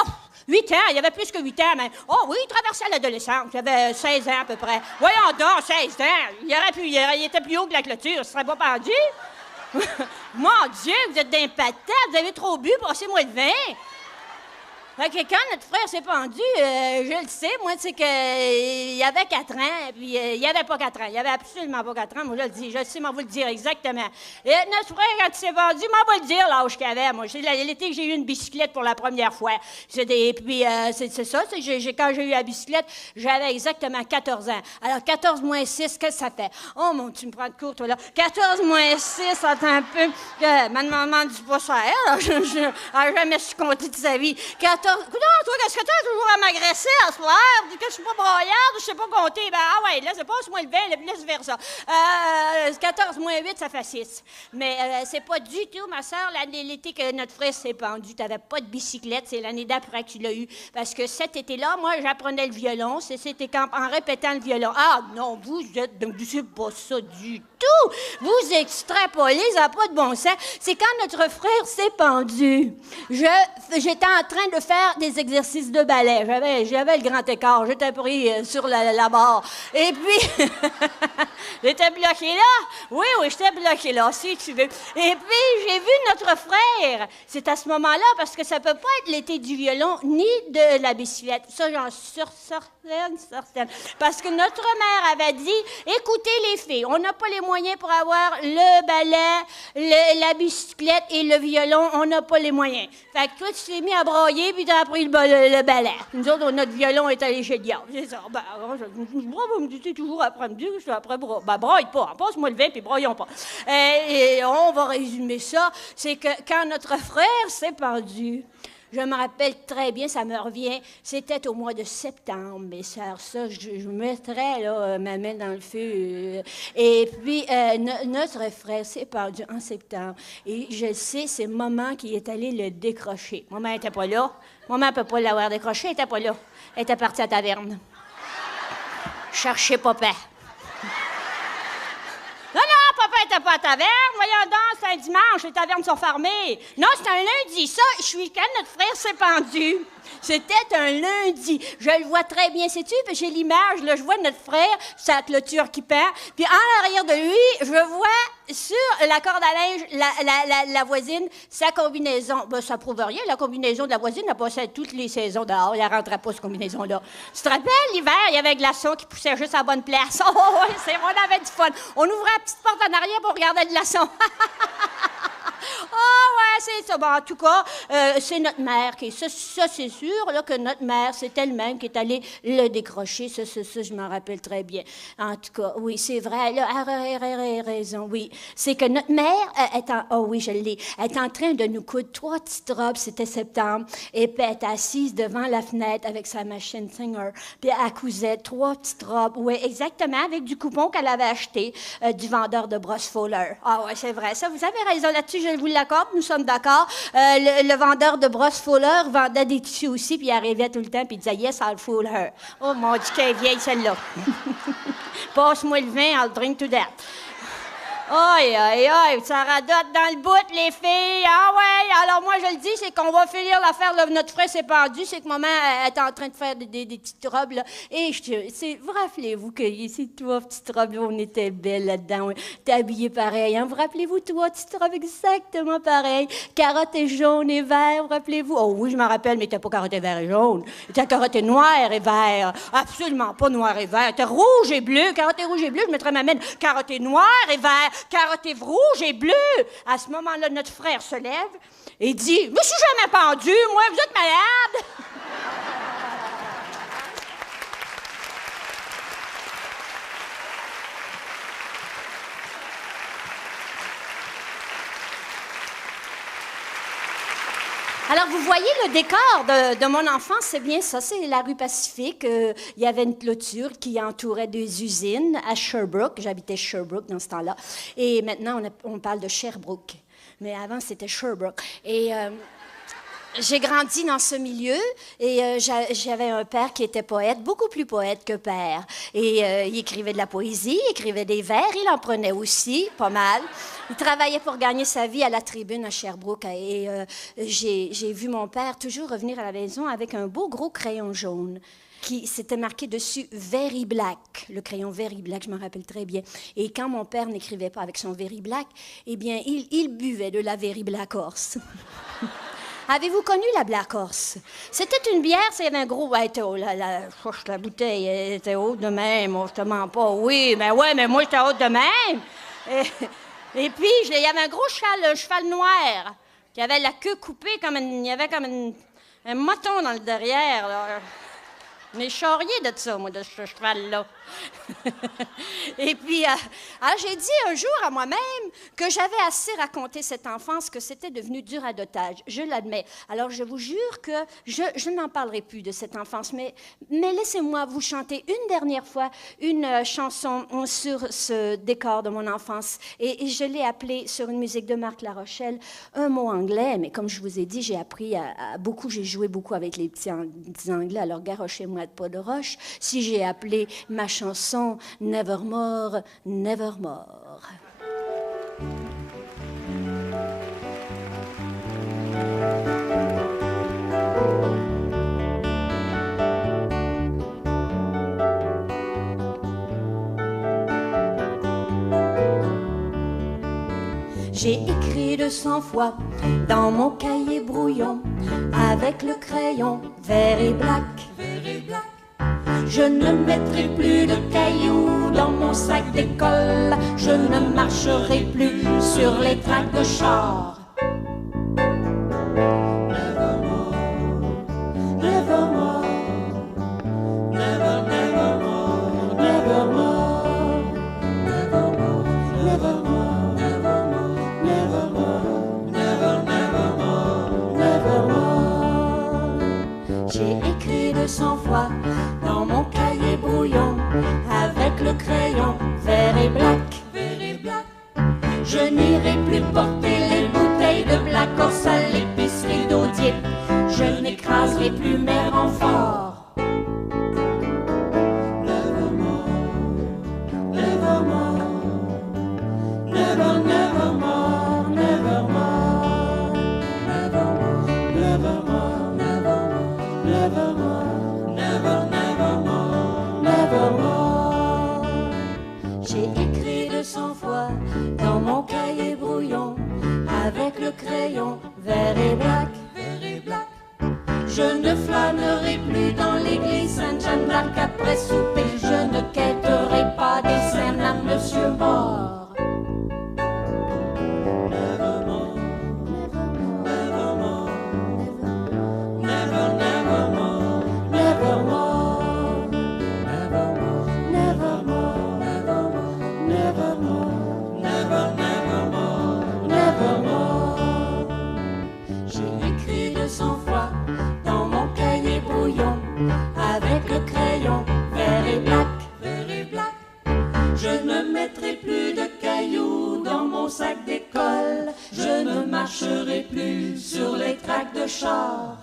8 ans, il y avait plus que 8 ans, mais... Oh oui, il traversait l'adolescence, il avait 16 ans à peu près. Voyons donc, 16 ans, il était plus haut que la clôture, il serait pas pendu. Mon Dieu, vous êtes d'un patate, vous avez trop bu, passez-moi le vin. Fait que quand notre frère s'est pendu, je le sais, moi, c'est qu'il avait 4 ans, puis il avait pas 4 ans. Il avait absolument pas 4 ans, moi, je le dis. Je le sais, m'en vous le dire exactement. Et notre frère, quand il s'est pendu, m'en va le dire l'âge qu'il avait. Moi, c'est l'été que j'ai eu une bicyclette pour la première fois. Puis, c'est ça, quand j'ai eu la bicyclette, j'avais exactement 14 ans. Alors, 14 moins 6, qu'est-ce que ça fait? Oh, mon, tu me prends de court, toi, là. 14 moins 6, attends un peu. Ma maman dit pas ça, elle. Je n'ai jamais su compter de sa vie. 14... Non, toi, qu'est-ce que tu as toujours à m'agresser à ce soir? Dis que je suis pas broyarde, je sais pas compter. Ben, ah ouais, laisse, passe-moi le vin, laisse vers ça. 14 moins 8, ça fait 6. Mais c'est pas du tout, ma soeur, l'été que notre frère s'est pendu. T'avais pas de bicyclette, c'est l'année d'après que tu l'as eu. Parce que cet été-là, moi, j'apprenais le violon. C'était en répétant le violon. Ah non, vous êtes... C'est pas ça du tout. Vous extrapolez, ça n'a pas de bon sens. C'est quand notre frère s'est pendu. J'étais en train de faire des exercices de ballet. J'avais le grand écart. J'étais pris sur la barre. Et puis, j'étais bloqué là. Oui, j'étais bloqué là, si tu veux. Et puis, j'ai vu notre frère. C'est à ce moment-là, parce que ça peut pas être l'été du violon ni de la bicyclette. Ça, j'en suis certaine. Parce que notre mère avait dit, écoutez les filles, on n'a pas les moyens pour avoir le ballet, la bicyclette et le violon. On n'a pas les moyens. Fait que toi, tu t'es mis à broyer, puis t'as appris le ballet. Nous autres, notre violon est allé chez le diable. C'est ça. Ben, vous me dites toujours après me dire que je suis après broyer. Ben, broye pas. Passe-moi le vin, puis broyons pas. Et on va résumer ça. C'est que quand notre frère s'est pendu, je me rappelle très bien, ça me revient, c'était au mois de septembre, mes sœurs. Ça, je mettrais là, ma main dans le feu. Et puis, notre frère s'est pendu en septembre. Et je sais, c'est maman qui est allée le décrocher. Maman n'était pas là. Maman ne peut pas l'avoir décroché, elle n'était pas là. Elle était partie à la taverne. Chercher papa. Non, papa n'était pas à la taverne. Voyons donc, c'est un dimanche, les tavernes sont fermées. Non, c'est un lundi. Ça, je suis quand notre frère s'est pendu. C'était un lundi. Je le vois très bien, sais-tu? J'ai l'image, là, je vois notre frère, sa clôture qui pend. Puis en arrière de lui, je vois sur la corde à linge, la voisine, sa combinaison. Ben, ça prouve rien. La combinaison de la voisine a passé toutes les saisons dehors. Elle ne rentrait pas, cette combinaison-là. Tu te rappelles, l'hiver, il y avait un glaçon qui poussait juste à la bonne place. Oh, oui, on avait du fun. On ouvrait la petite porte en arrière pour regarder le glaçon. Ah, ouais, c'est ça. Bon, en tout cas, c'est notre mère qui... Ça, c'est sûr, là, que notre mère, c'est elle-même qui est allée le décrocher. Ça, je m'en rappelle très bien. En tout cas, oui, c'est vrai. Là, elle a raison, oui. C'est que notre mère oh oui, je l'ai. Elle est en train de nous coudre 3 petites robes, c'était septembre. Et puis, elle est assise devant la fenêtre avec sa machine Singer. Puis, elle cousait 3 petites robes. Oui, exactement, avec du coupon qu'elle avait acheté du vendeur de brosses Fowler. Ah, ouais, c'est vrai. Ça, vous avez raison là-dessus. Je vous l'accorde, nous sommes d'accord. Le vendeur de brosses Fowler vendait des tissus aussi, puis il arrivait tout le temps, puis il disait « Yes, I'll fool her ». Oh, mon Dieu, qu'elle est vieille, celle-là. Passe-moi le vin, I'll drink to that. Aïe, aïe, aïe, ça radote dans le bout, les filles. Ah ouais, alors moi, je le dis, c'est qu'on va finir l'affaire de notre frère s'est pendu, c'est que maman elle est en train de faire des petites robes, là. Et vous rappelez-vous que ces trois petites robes, on était belles là-dedans. T'es habillée pareil, hein? Vous rappelez-vous, trois petites robes exactement pareilles, carotte et jaune et vert, vous rappelez-vous? Oh oui, je m'en rappelle, mais t'es pas carotte et vert et jaune. T'es carotte et noir et vert. Absolument pas noir et vert. T'es rouge et bleu, carotte et rouge et bleu, je mettrais ma main, carotte et noir et vert. Carotte et rouge et bleu. À ce moment-là, notre frère se lève et dit « Je me suis jamais pendu, moi, vous êtes malade! » Alors, vous voyez, le décor de mon enfance, c'est bien ça. C'est la rue Pacifique. Il y avait une clôture qui entourait des usines à Sherbrooke. J'habitais Sherbrooke dans ce temps-là. Et maintenant, on parle de Sherbrooke. Mais avant, c'était Sherbrooke. Et j'ai grandi dans ce milieu et j'avais un père qui était poète, beaucoup plus poète que père. Et il écrivait de la poésie, il écrivait des vers, il en prenait aussi, pas mal. Il travaillait pour gagner sa vie à la Tribune à Sherbrooke. Et j'ai vu mon père toujours revenir à la maison avec un beau gros crayon jaune qui s'était marqué dessus « Very Black », le crayon « Very Black », je me rappelle très bien. Et quand mon père n'écrivait pas avec son « Very Black », eh bien, il buvait de la « Very Black Horse ». Avez-vous connu la Black Horse? C'était une bière, c'était un gros... Ouais, la bouteille était haute de même, je te mens pas. Oui, mais moi, j'étais haute de même. Et puis, il y avait un gros cheval noir, qui avait la queue coupée, il y avait comme un moton dans le derrière, là. Mais charrié de ça, moi, de ce cheval-là. Et puis, j'ai dit un jour à moi-même que j'avais assez raconté cette enfance, que c'était devenu dur à dotage. Je l'admets. Alors, je vous jure que je n'en parlerai plus de cette enfance, mais laissez-moi vous chanter une dernière fois une chanson sur ce décor de mon enfance. Et je l'ai appelée, sur une musique de Marc Larochelle, un mot anglais. Mais comme je vous ai dit, j'ai appris beaucoup, j'ai joué beaucoup avec les petits anglais. Alors, garochez-moi pas de roche, si j'ai appelé ma chanson Nevermore, Nevermore. J'ai écrit 200 fois dans mon cahier brouillon avec le crayon Very Black. Je ne mettrai plus de cailloux dans mon sac d'école. Je ne marcherai plus sur les tracks de char. Nevermore, nevermore, never, nevermore, nevermore, nevermore, nevermore, nevermore, never, nevermore, nevermore. J'ai écrit 200 fois dans mon cahier brouillon avec le crayon Very Black. Je n'irai plus porter les bouteilles de Black Horse à l'épicerie d'Audier. Je n'écraserai plus mes renforts. Nevermore, nevermore, never, nevermore, nevermore, nevermore, nevermore, nevermore, nevermore, never, nevermore. J'ai écrit 200 fois dans mon cahier brouillon avec le crayon Very Black. Je ne flânerai plus dans l'église Sainte-Jeanne d'Arc après souper. Je ne quêterai pas des scènes à monsieur mort. Nevermore, nevermore, never, nevermore, nevermore, nevermore, nevermore, nevermore, never, nevermore, nevermore. J'ai écrit 200 fois dans mon cahier brouillon avec le crayon Very Black. Je ne mettrai plus de cailloux dans mon sac d'école. Je ne marcherai plus sur les tracks de char.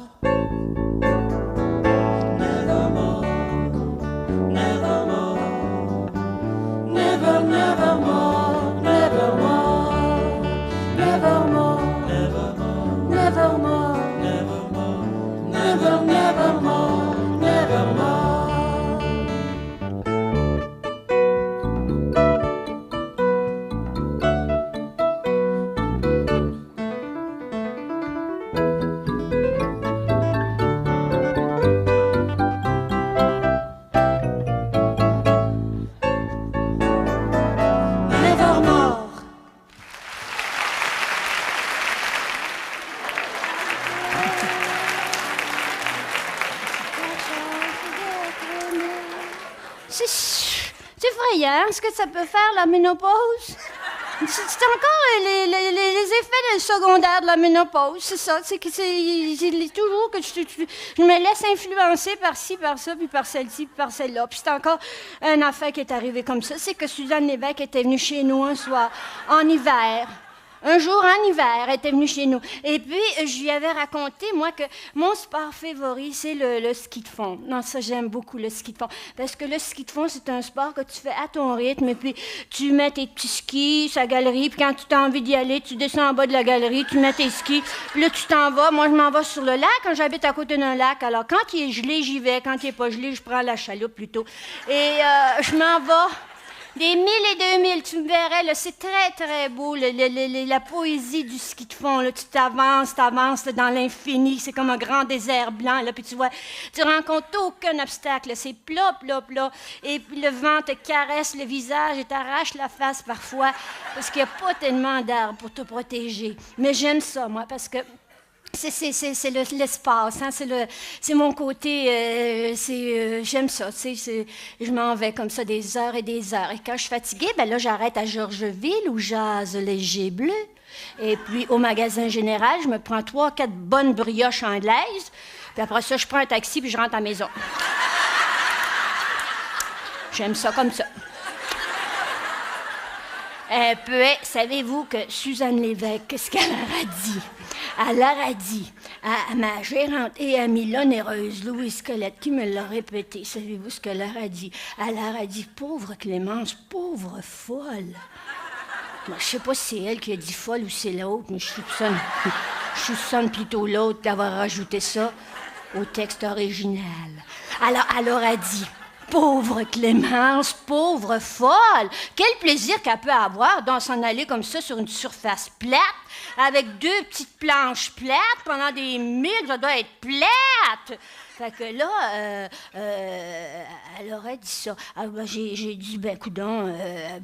Nevermore, nevermore, never, nevermore, nevermore. C'est effrayant ce que ça peut faire, la ménopause. C'est encore les effets secondaires de la ménopause, c'est ça. C'est toujours que je me laisse influencer par ci, par ça, puis par celle-ci, puis par celle-là. Puis c'est encore une affaire qui est arrivée comme ça. C'est que Suzanne Lévesque était venue chez nous un soir, en hiver. Un jour, en hiver, elle était venue chez nous. Et puis, je lui avais raconté, moi, que mon sport favori, c'est le ski de fond. Non, ça, j'aime beaucoup le ski de fond. Parce que le ski de fond, c'est un sport que tu fais à ton rythme. Et puis, tu mets tes petits skis sur la galerie. Puis, quand tu as envie d'y aller, tu descends en bas de la galerie, tu mets tes skis. Puis là, tu t'en vas. Moi, je m'en vais sur le lac. Quand j'habite à côté d'un lac. Alors, quand il est gelé, j'y vais. Quand il n'est pas gelé, je prends la chaloupe plutôt. Et je m'en vais. Des 1000 et 2000, tu me verrais, là, c'est très, très beau, la poésie du ski de fond, là, tu t'avances là, dans l'infini, c'est comme un grand désert blanc, là, puis tu vois, tu rencontres aucun obstacle, là, c'est plat, et puis le vent te caresse le visage et t'arrache la face parfois, parce qu'il n'y a pas tellement d'arbres pour te protéger. Mais j'aime ça, moi, parce que c'est l'espace, hein, c'est mon côté, j'aime ça, je m'en vais comme ça des heures et des heures. Et quand je suis fatiguée, ben là, j'arrête à Georgeville où jase léger bleu. Et puis, au magasin général, je me prends 3-4 bonnes brioches anglaises. Puis après ça, je prends un taxi puis je rentre à la maison. J'aime ça comme ça. Puis, savez-vous que Suzanne Lévesque, qu'est-ce qu'elle leur a dit? Elle leur a dit à ma gérante et amie l'onéreuse Louise Colette, qui me l'a répété. Savez-vous ce qu'elle leur a dit? Elle leur a dit, pauvre Clémence, pauvre folle. Moi, je sais pas si c'est elle qui a dit folle ou c'est l'autre, mais je soupçonne plutôt l'autre d'avoir rajouté ça au texte original. Alors, elle leur a dit, pauvre Clémence, pauvre folle! Quel plaisir qu'elle peut avoir d'en s'en aller comme ça sur une surface plate, avec 2 petites planches plates pendant des milles, ça doit être plate! Fait que là, elle aurait dit ça. Alors, j'ai dit, ben, coudonc,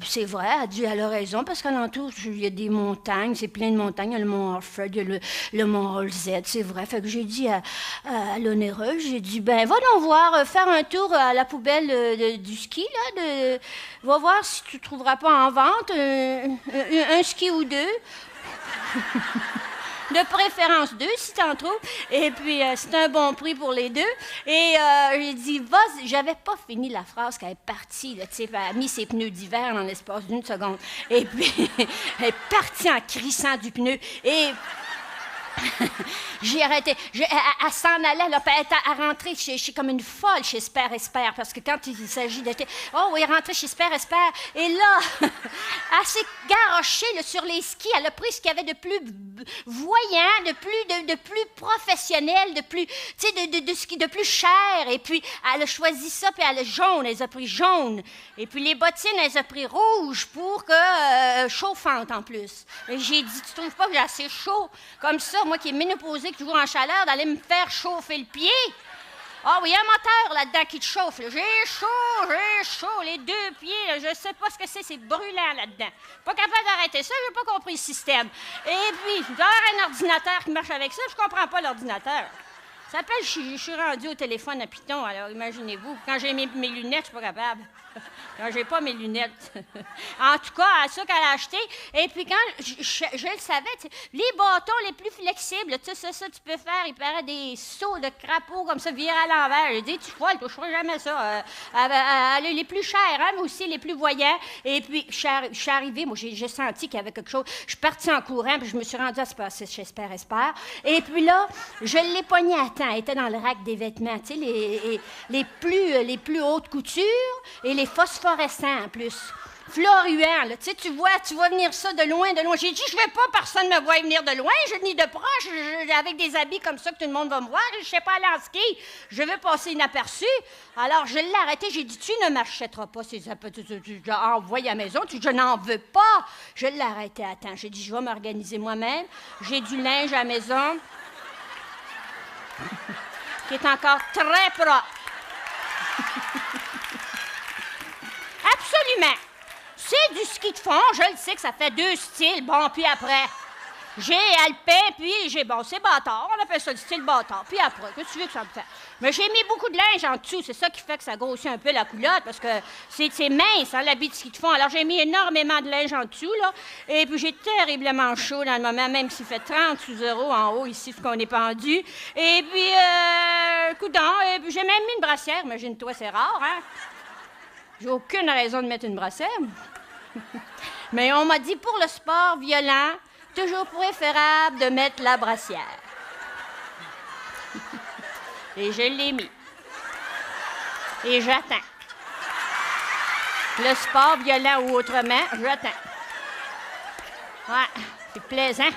c'est vrai, elle a raison, parce qu'alentour, il y a des montagnes, c'est plein de montagnes, il y a le mont Alfred, il y a le mont Holzette, c'est vrai. Fait que j'ai dit à l'onéreuse, j'ai dit, ben, va donc voir, faire un tour à la poubelle du ski, là, va voir si tu trouveras pas en vente un ski ou 2. De préférence 2, si t'en trouves. Et puis, c'est un bon prix pour les 2. Et j'ai dit, vas-y. J'avais pas fini la phrase qu'elle est partie, là, tu sais, elle a mis ses pneus d'hiver en l'espace d'1 seconde. Et puis, elle est partie en crissant du pneu. Et j'ai arrêté. Elle s'en allait, là, puis elle était rentrée chez comme une folle chez Espère, parce que quand il s'agit d'acheter... Oh, oui, elle est rentrée chez Espère. Et là, elle s'est garochée là, sur les skis. Elle a pris ce qu'il y avait de plus voyant, de plus professionnel, de plus, tu sais, de ski de plus cher. Et puis, elle a choisi ça, puis elle a pris jaune. Et puis, les bottines, elle a pris rouge pour que... chauffante, en plus. Et j'ai dit, tu trouves pas que j'ai assez chaud? Comme ça, moi qui est ménopausée, qui joue en chaleur, d'aller me faire chauffer le pied. Ah oui, il y a un moteur là-dedans qui te chauffe. Là. J'ai chaud, les 2 pieds, là, je sais pas ce que c'est brûlant là-dedans. Pas capable d'arrêter ça, j'ai pas compris le système. Et puis, je dois avoir un ordinateur qui marche avec ça, je comprends pas l'ordinateur. Ça s'appelle, je suis rendue au téléphone à Python, alors imaginez-vous. Quand j'ai mes lunettes, je suis pas capable. Quand j'ai pas mes lunettes. En tout cas, à ça qu'elle a acheté. Et puis quand je le savais, les bâtons les plus flexibles, tu sais, ça tu peux faire, il paraît des sauts de crapaud comme ça, virés à l'envers. J'ai dit, tu vois, je ferai jamais ça. Les plus chers, hein, mais aussi les plus voyants. Et puis, je suis arrivée, moi, j'ai senti qu'il y avait quelque chose. Je suis partie en courant, puis je me suis rendue à chez Espère. Et puis là, je l'ai pognée à temps. Elle était dans le rack des vêtements, tu sais, les plus hautes coutures et les phosphorescents en plus. Fluoruants, là. Tu sais, tu vois venir ça de loin. J'ai dit, je vais pas, personne me voit venir de loin, ni de proche, avec des habits comme ça que tout le monde va me voir. Je sais pas aller en ski. Je veux passer inaperçu. Alors, je l'ai arrêté. J'ai dit, tu ne m'achèteras pas ces tu envoies à la maison. Je n'en veux pas. Je l'ai arrêté à temps. J'ai dit, je vais m'organiser moi-même. J'ai du linge à la maison qui est encore très propre. Absolument. C'est du ski de fond, je le sais que ça fait 2 styles. Bon, puis après, J'ai alpin, puis j'ai... Bon, c'est bâtard. On appelle ça le style bâtard. Puis après, qu'est-ce que tu veux que ça me fasse? Mais j'ai mis beaucoup de linge en dessous. C'est ça qui fait que ça grossit un peu la culotte, parce que c'est mince, hein, l'habit de ski de fond. Alors, j'ai mis énormément de linge en dessous, là. Et puis, j'ai terriblement chaud dans le moment, même s'il fait 30 sous zéro en haut, ici, ce qu'on est pendu. Et puis, coudonc, et puis j'ai même mis une brassière. Imagine-toi, c'est rare, hein? J'ai aucune raison de mettre une brassière. Mais on m'a dit, pour le sport violent, toujours préférable de mettre la brassière. Et je l'ai mis. Et j'attends. Le sport violent ou autrement, j'attends. Ouais, c'est plaisant.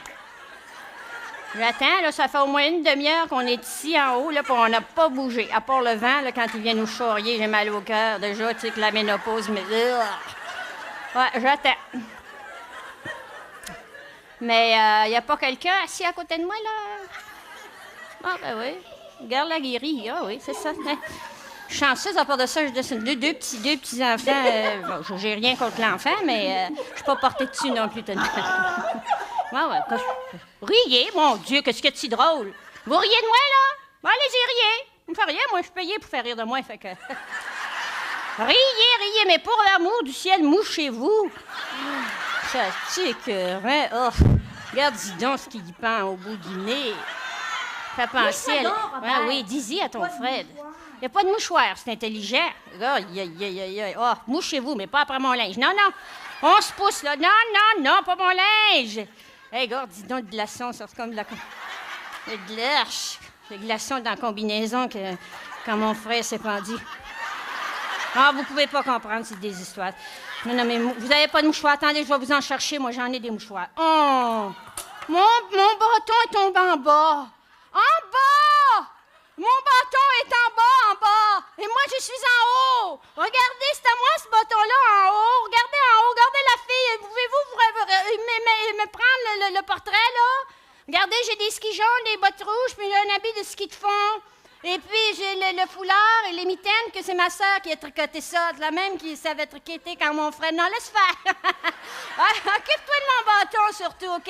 J'attends, là, ça fait au moins une demi-heure qu'on est ici en haut, là, puis on n'a pas bougé. À part le vent, là, quand il vient nous charrier, j'ai mal au cœur. Déjà, tu sais que la ménopause, mais... Ouais, j'attends. Mais il n'y a pas quelqu'un assis à côté de moi, là? Ah, ben oui. Regarde la guérie. Ah oui, c'est ça. Je suis chanceuse, à part de ça, je dessine deux petits enfants. Bon, j'ai rien contre l'enfant, mais je suis pas portée dessus non plus. Ouais. Riez, mon Dieu, qu'est-ce que c'est drôle. Vous riez de moi, là? Bon, allez-y, riez. Vous me faites rien, moi, je suis payée pour faire rire de moi, fait que... Riez, mais pour l'amour du ciel, mouchez-vous. Ça, c'est que... Hein? Oh, regarde, dis donc ce qu'il y pend au bout du nez. Fait penser... Oui, dis-y à ton Fred. Il n'y a pas de mouchoir, c'est intelligent. Oh, mouchez-vous, mais pas après mon linge. Non, on se pousse, là. Non, pas mon linge. Hey, regarde, dis donc, le glaçon, c'est comme de la... Le glâche. Le glaçon dans la combinaison que... quand mon frère s'est pendu. Ah, vous pouvez pas comprendre, c'est des histoires. Non, mais vous n'avez pas de mouchoir. Attendez, je vais vous en chercher. Moi, j'en ai des mouchoirs. Oh! Mon bâton est tombé en bas. En bas! Mon bâton est en bas. Et moi, je suis en haut. Regardez, c'est à moi, ce bâton-là, en haut. Regardez en haut. Regardez la fille. Pouvez-vous me prendre le portrait, là? Regardez, j'ai des skis jaunes, des bottes rouges, puis un habit de ski de fond. Et puis, j'ai le foulard et les mitaines, que c'est ma sœur qui a tricoté ça. C'est la même qui savait tricoter quand mon frère... Non, laisse faire. Occupe-toi de mon bâton, surtout, OK?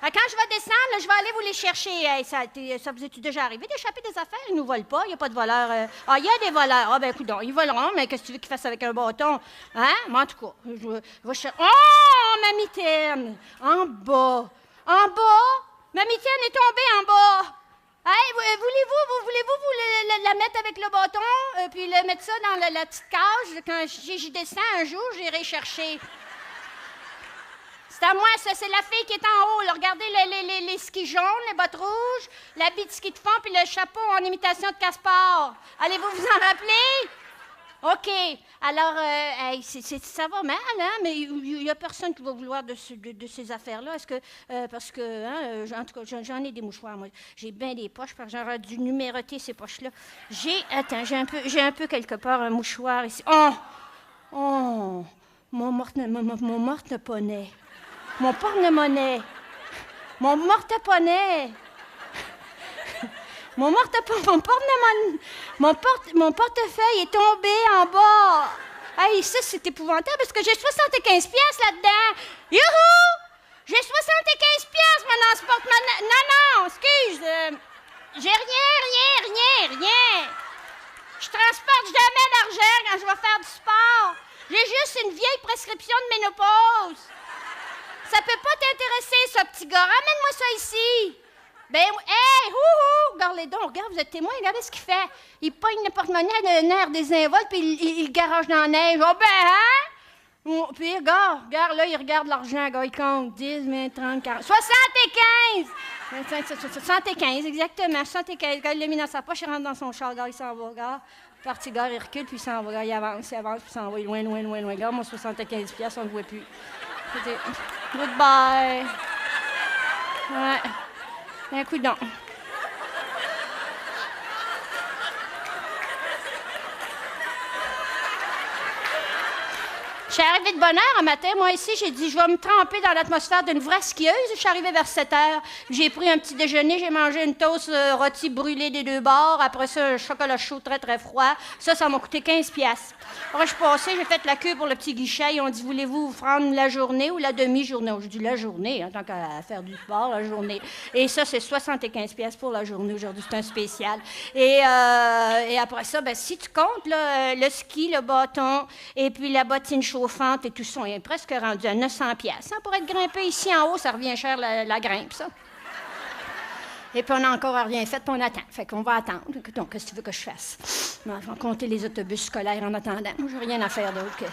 Quand je vais descendre, là, je vais aller vous les chercher. Hey, ça vous est-tu déjà arrivé d'échapper des affaires? Ils nous volent pas, il n'y a pas de voleurs. Ah, il y a des voleurs. Ah, ben, coudonc, ils voleront, mais qu'est-ce que tu veux qu'ils fassent avec un bâton? Hein? Mais en tout cas, je vais chercher... Oh, ma mitaine! En bas! Ma mitaine est tombée en bas! Hey, voulez-vous la mettre avec le bâton, puis mettre ça dans la petite cage? Quand j'y descends un jour, j'irai chercher. C'est à moi, ça, c'est la fille qui est en haut. Là. Regardez les skis jaunes, les bottes rouges, l'habit de ski de fond, puis le chapeau en imitation de Caspar. Allez-vous vous en rappeler? OK. Alors, ça va mal, hein? Mais il n'y a personne qui va vouloir de ces affaires-là. Est-ce que... parce que, hein, en tout cas, j'en ai des mouchoirs, moi. J'ai bien des poches, parce que j'aurais dû numéroter ces poches-là. J'ai un peu quelque part un mouchoir ici. Oh! Mon porte-monnaie. Mon porte-monnaie. Mon portefeuille est tombé en bas. Hey, ça, c'est épouvantable parce que j'ai 75 pièces là-dedans. Youhou! J'ai 75 pièces, moi, dans ce porte-monnaie. Non, excuse. J'ai rien. Je transporte jamais d'argent quand je vais faire du sport. J'ai juste une vieille prescription de ménopause. Ça peut pas t'intéresser, ce petit gars. Ramène-moi ça ici. Ben, hey, regardez donc, regarde, vous êtes témoin, regardez ce qu'il fait. Il pogne le porte-monnaie d'un air désinvolte, puis il le garage dans la neige. Oh, ben, hein? Puis, regarde, là, il regarde l'argent, gars, il compte 10, 20, 30, 40, 75! 75, exactement, 75. Gars, il l'a mis dans sa poche, il rentre dans son char, gars, il s'en va, gars. Parti, gars, il recule, puis il s'en va, gars, il avance, puis il s'en va, loin. Gars, moi, 75 piastres, on ne le voit plus. Goodbye. Ouais. Un coup d'an. Je suis arrivée de bonne heure un matin. Moi, ici, j'ai dit, je vais me tremper dans l'atmosphère d'une vraie skieuse. Je suis arrivée vers 7 heures. J'ai pris un petit déjeuner. J'ai mangé une toast rôtie brûlée des deux bords. Après ça, un chocolat chaud très, très froid. Ça m'a coûté 15 piastres. Après, je suis passée, j'ai fait la queue pour le petit guichet. Ils ont dit, voulez-vous vous prendre la journée ou la demi-journée? J'ai dit, la journée, en tant qu'à faire du sport, la journée. Et ça, c'est 75 piastres pour la journée. Aujourd'hui, c'est un spécial. Et après ça, ben, si tu comptes, là, le ski, le bâton, et puis la bottine chauffante et tout ça, on est presque rendu à 900 piastres. Pour être grimpé ici en haut, ça revient cher la grimpe, ça. Et puis on n'a encore rien fait, puis on attend. Fait qu'on va attendre. Donc, qu'est-ce que tu veux que je fasse? On va compter les autobus scolaires en attendant. Moi, j'ai rien à faire d'autre que...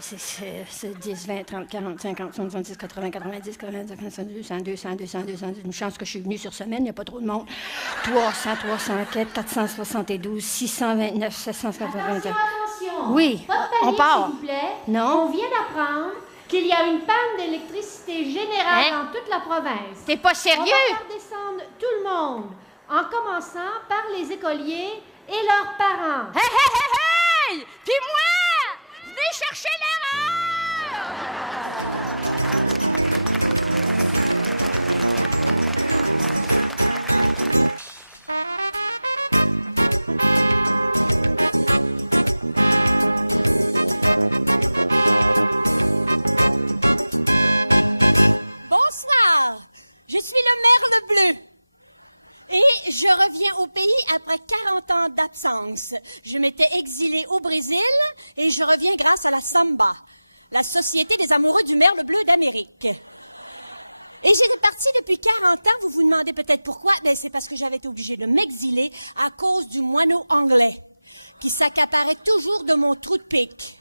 C'est 10, 20, 30, 40, 50, 70, 80, 90, 90, 200, 200, 200, 200. Une chance que je suis venue sur semaine, il n'y a pas trop de monde. 300, 304, 472, 629, 790. Attention! Oui, Pas de panique, on part. s'il vous plaît. Non. On vient d'apprendre qu'il y a une panne d'électricité générale Hein? dans toute la province. T'es pas On va sérieux? faire descendre tout le monde, en commençant par les écoliers et leurs parents. Hey, hey, hey, hey! Puis moi! Venez chercher Bonsoir, je suis le merle bleu. Et je reviens au pays après 40 ans d'absence. Je m'étais exilée au Brésil et je reviens grâce à la Samba, la Société des amoureux du merle bleu d'Amérique. Et j'étais partie depuis 40 ans. Vous vous demandez peut-être pourquoi? Ben, c'est parce que j'avais été obligée de m'exiler à cause du moineau anglais qui s'accaparait toujours de mon trou de pique.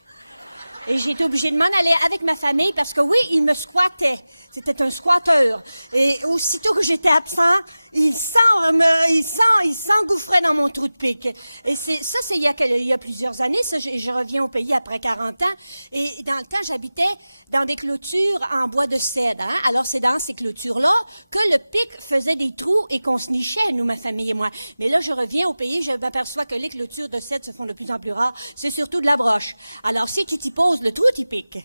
Et j'ai été obligée de m'en aller avec ma famille parce que oui, il me squattait. C'était un squatteur. Et aussitôt que j'étais absent, il s'engouffrait dans mon trou de pique. Et c'est il y a plusieurs années. Ça, je reviens au pays après 40 ans. Et dans le temps, j'habitais dans des clôtures en bois de cèdre. Hein? Alors, c'est dans ces clôtures-là que le pic faisait des trous et qu'on se nichait, nous, ma famille et moi. Mais là, je reviens au pays, je m'aperçois que les clôtures de cèdre se font de plus en plus rares. C'est surtout de la broche. Alors, si tu t'y poses, le trou t'y pique.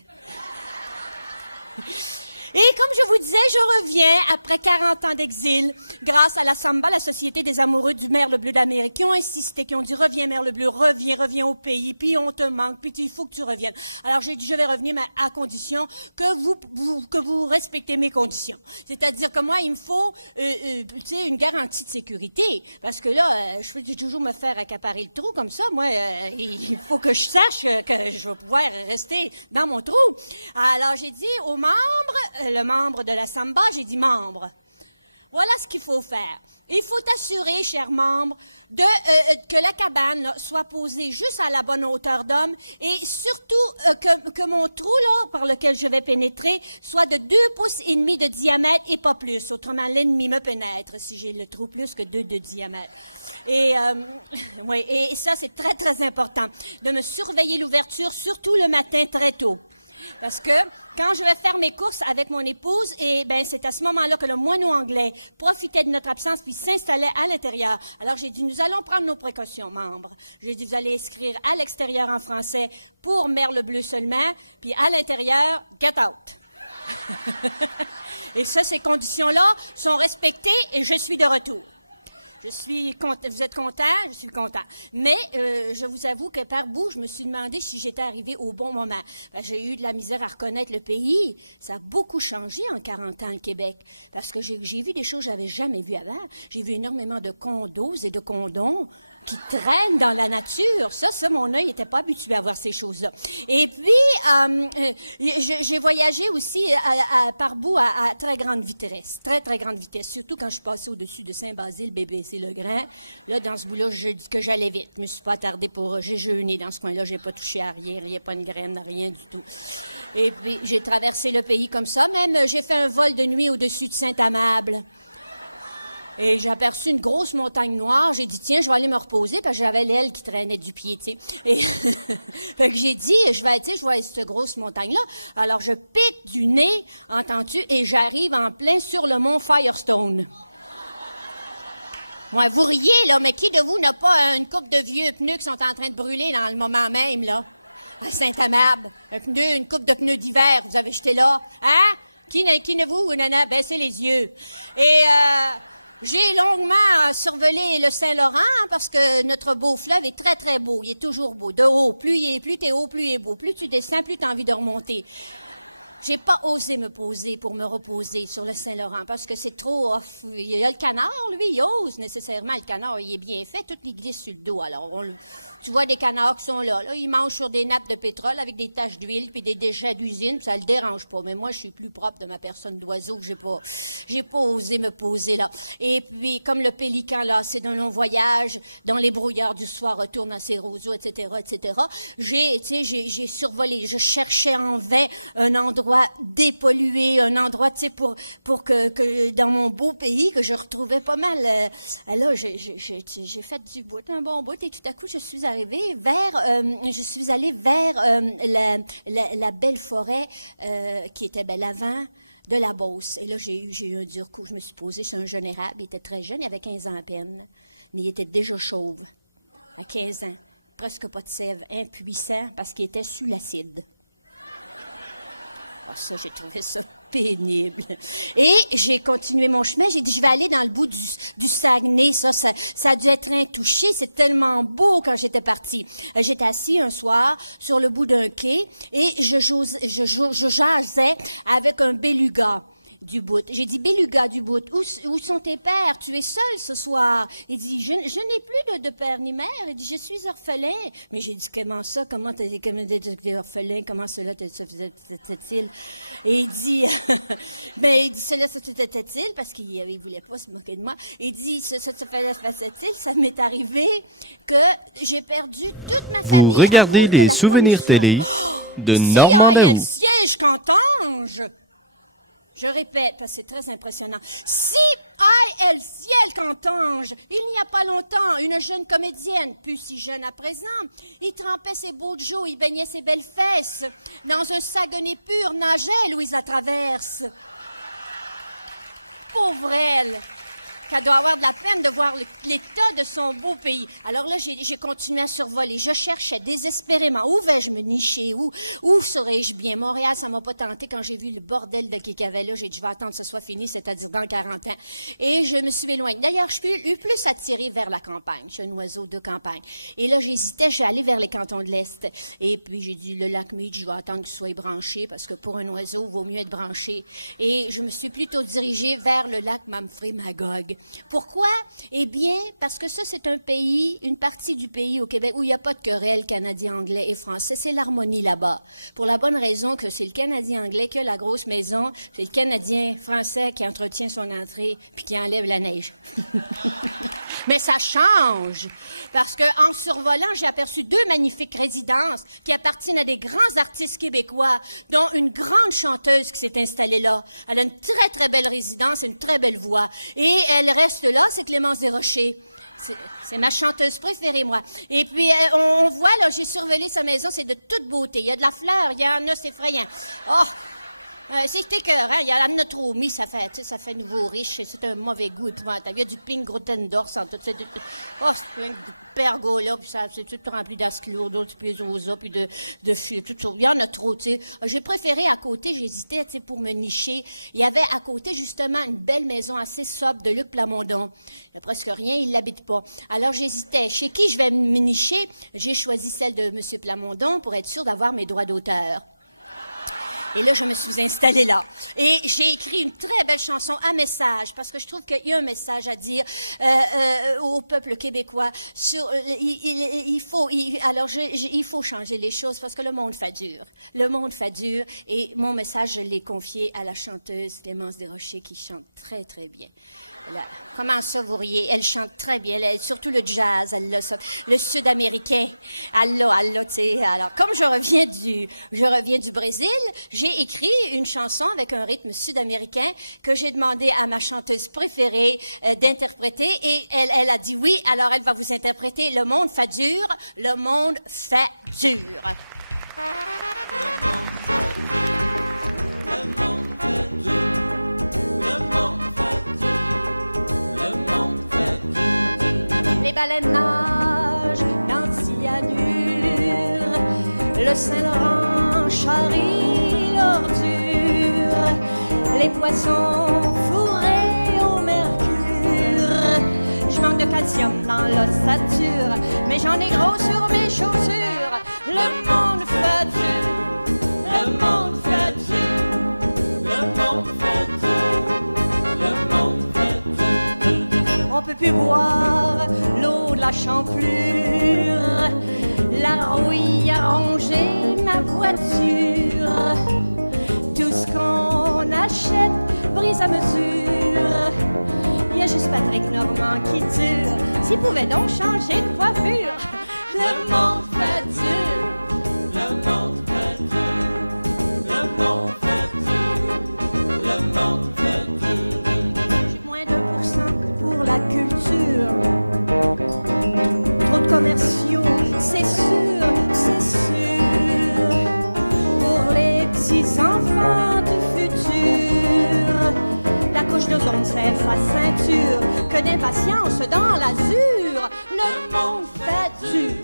Et comme je vous disais, je reviens après 40 ans d'exil grâce à la Samba, la Société des amoureux du merle bleu d'Amérique, qui ont insisté, qui ont dit « Reviens, merle bleu, reviens au pays, puis on te manque, puis il faut que tu reviennes. » Alors j'ai dit « Je vais revenir, mais à condition que vous respectez mes conditions. » C'est-à-dire que moi, il me faut une garantie de sécurité, parce que là, je peux toujours me faire accaparer le trou comme ça. Moi, il faut que je sache que je vais pouvoir rester dans mon trou. Alors j'ai dit aux membres, le membre de la Samba, j'ai dit membre. Voilà ce qu'il faut faire. Il faut assurer, chers membres, que la cabane là, soit posée juste à la bonne hauteur d'homme et surtout que mon trou là, par lequel je vais pénétrer soit de 2,5 pouces de diamètre et pas plus. Autrement, l'ennemi me pénètre si j'ai le trou plus que 2 de diamètre. Et ça, c'est très, très important, de me surveiller l'ouverture, surtout le matin très tôt. Parce que quand je vais faire mes courses avec mon épouse, c'est à ce moment-là que le moineau anglais profitait de notre absence puis s'installait à l'intérieur. Alors j'ai dit, nous allons prendre nos précautions, membres. J'ai dit, vous allez écrire à l'extérieur en français pour merle bleu seulement, puis à l'intérieur, get out. Et ça, ces conditions-là sont respectées et je suis de retour. Je suis content. Vous êtes content? Je suis content. Mais je vous avoue que par bout, je me suis demandé si j'étais arrivée au bon moment. J'ai eu de la misère à reconnaître le pays. Ça a beaucoup changé en 40 ans, le Québec. Parce que j'ai vu des choses que j'avais jamais vues avant. J'ai vu énormément de condos et de condons qui traînent dans la nature. Ça, mon œil n'était pas habitué à voir ces choses-là. Et puis, j'ai voyagé aussi par bout à très grande vitesse. Très, très grande vitesse. Surtout quand je suis passée au-dessus de Saint-Basile, BBC-le-Grand. Là, dans ce bout-là, je dis que j'allais vite. Je me suis pas attardée j'ai jeûné dans ce coin-là. J'ai pas touché à rien. Il n'y a pas une graine, rien du tout. Et puis, j'ai traversé le pays comme ça. Même, j'ai fait un vol de nuit au-dessus de Saint-Amable. Et j'ai aperçu une grosse montagne noire. J'ai dit, tiens, je vais aller me reposer parce que j'avais l'aile qui traînait du pied, tu sais. Et fait que j'ai dit, je vais cette grosse montagne-là. Alors, je pique du nez, entends-tu, et j'arrive en plein sur le mont Firestone. Moi, vous riez, là, mais qui de vous n'a pas une couple de vieux pneus qui sont en train de brûler dans le moment même, là? À Saint-Amable, une coupe de pneus d'hiver, vous avez jeté là. Hein? Qui ne vous, nana, baissez les yeux. Et j'ai longuement survolé le Saint-Laurent parce que notre beau fleuve est très, très beau. Il est toujours beau. De haut, plus t'es haut, plus il est beau. Plus tu descends, plus t'as envie de remonter. J'ai pas osé me poser pour me reposer sur le Saint-Laurent parce que c'est trop off. Il y a le canard, lui, il ose nécessairement. Le canard, il est bien fait, tout il glisse sur le dos. Alors, tu vois des canards qui sont là. Ils mangent sur des nappes de pétrole avec des taches d'huile puis des déchets d'usine, puis ça le dérange pas. Mais moi, je suis plus propre de ma personne d'oiseau, j'ai pas osé me poser là. Et puis, comme le pélican, là, c'est d'un long voyage, dans les brouillards du soir, retourne à ses roseaux, etc., j'ai survolé. Je cherchais en vain un endroit dépollué, un endroit, tu sais, pour que dans mon beau pays, que je retrouvais pas mal. Là, j'ai fait du bout, un bon bout, et tout à coup, je suis allée vers la belle forêt qui était l'avant de la Beauce. Et là, j'ai eu un dur coup. Je me suis posée sur un jeune érable. Il était très jeune, il avait 15 ans à peine, mais il était déjà chauve, à 15 ans. Presque pas de sève, impuissant, parce qu'il était sous l'acide. Ah, ça, j'ai trouvé ça pénible. Et j'ai continué mon chemin. J'ai dit, je vais aller dans le bout du Saguenay. Ça a dû être intouché. C'est tellement beau quand j'étais partie. J'étais assis un soir sur le bout d'un quai et je jasais avec un beluga du bout. J'ai dit, beluga du bout, où sont tes pères? Tu es seul ce soir. Il dit, je n'ai plus de père ni mère. Il dit, je suis orphelin. Mais j'ai dit, comment ça? Comment t'es orphelin? Comment cela te fait-il? Et il dit, cela se fait-il? Parce qu'il voulait pas se moquer de moi. Il dit, ça se fait-il? Ça m'est arrivé que j'ai perdu toute ma famille. Vous regardez des souvenirs télé de Normand Daou. Il y a le siège Cantange. Je répète, parce que c'est très impressionnant. Si aïe le ciel qu'entends-je, il n'y a pas longtemps, une jeune comédienne, plus si jeune à présent, il trempait ses beaux joues, il baignait ses belles fesses. Dans un Saguenay pur nageait Louise Latraverse. Pauvre elle, qu'elle doit avoir de la peine de voir l'état de son beau pays. Alors là, j'ai continué à survoler. Je cherchais désespérément. Où vais-je me nicher? Où serais-je bien? Montréal, ça m'a pas tenté quand j'ai vu le bordel de qu'il y avait là. J'ai dit, je vais attendre que ce soit fini, c'est-à-dire dans 40 ans. Et je me suis éloignée. D'ailleurs, je suis plus attirée vers la campagne. Je suis un oiseau de campagne. Et là, j'hésitais, je suis allée vers les cantons de l'Est. Et puis, j'ai dit, le lac Mead, je vais attendre qu'il soit branché, parce que pour un oiseau, il vaut mieux être branché. Et je me suis plutôt dirigée vers le lac Mamfré-Magog. Pourquoi? Eh bien, parce que ça, c'est un pays, une partie du pays au Québec où il n'y a pas de querelle canadien, anglais et français. C'est l'harmonie là-bas. Pour la bonne raison que c'est le Canadien anglais qui a la grosse maison, c'est le Canadien français qui entretient son entrée puis qui enlève la neige. Mais ça change, parce qu'en survolant, j'ai aperçu 2 magnifiques résidences qui appartiennent à des grands artistes québécois, dont une grande chanteuse qui s'est installée là. Elle a une très, très belle résidence et une très belle voix. Et elle reste là, c'est Clémence Desrochers. C'est ma chanteuse préférée, moi. Et puis, on voit, là, j'ai survolé sa maison, c'est de toute beauté. Il y a de la fleur, il y en a, c'est effrayant. Oh! C'est écœurant, il y a la trop mis, ça fait nouveau riche, c'est un mauvais goût épouvantable. Il y a du pink Grotendorf en tout, c'est du pergola, puis ça, c'est tout rempli d'asclourde, puis zosa, puis de tout ça. Il y en a trop, tu sais. J'ai préféré à côté, j'hésitais, tu sais, pour me nicher. Il y avait à côté, justement, une belle maison assez sobre de Luc Plamondon. Il n'y a presque rien, il ne l'habite pas. Alors, j'hésitais. Chez qui je vais me nicher? J'ai choisi celle de M. Plamondon pour être sûre d'avoir mes droits d'auteur. Et là, je me suis installée là. Et j'ai écrit une très belle chanson à message, parce que je trouve qu'il y a un message à dire au peuple québécois. Il faut changer les choses, parce que le monde fait dur. Le monde fait dur. Et mon message, je l'ai confié à la chanteuse Clémence Desrochers, qui chante très, très bien. Comment ça, vous riez? Elle chante très bien, surtout le jazz, elle l'a ça. Le sud-américain, elle l'a, tu sais. Alors, comme je reviens du Brésil, j'ai écrit une chanson avec un rythme sud-américain que j'ai demandé à ma chanteuse préférée d'interpréter, et elle a dit oui, alors elle va vous interpréter Le monde fait dur, le monde fait dur. Les baleines nagent dans le cyanure, Le Saint-Laurent charrie l'ordure, les poissons fourrés au mercure. Je manque de calcium dans l'ossature, mais j'en ai gros sur mes chaussures. Le monde fait dur, le monde fait dur, le monde fait dur, le monde fait dur. On peut plus boire l'eau de la Champlure, la rouille a rongé ma voiture. Tout ce qu'on achète brise à mesure. Il y a juste Patrick Normand qui dure. S'il pouvait donc changer de coiffure. Le monde fait dur, le monde fait dur, le monde fait dur, le monde fait dur. J'ai moins de % pour la culture. Trop de commerciaux, c'est sûr, c'est sûr. Pour les petits-enfants du futur, la couche d'ozone sert sa ceinture. Que d'impatience dans l'azur. Le monde fait dur,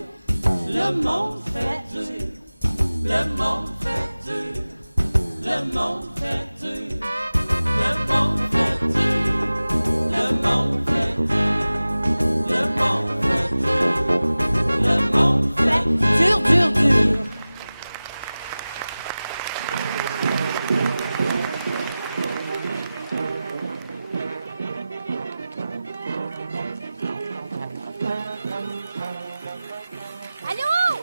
le monde fait dur, le monde fait dur, le monde fait dur, le monde fait dur, le monde fait dur, le monde fait dur, le monde fait dur, dur, dur. Allô?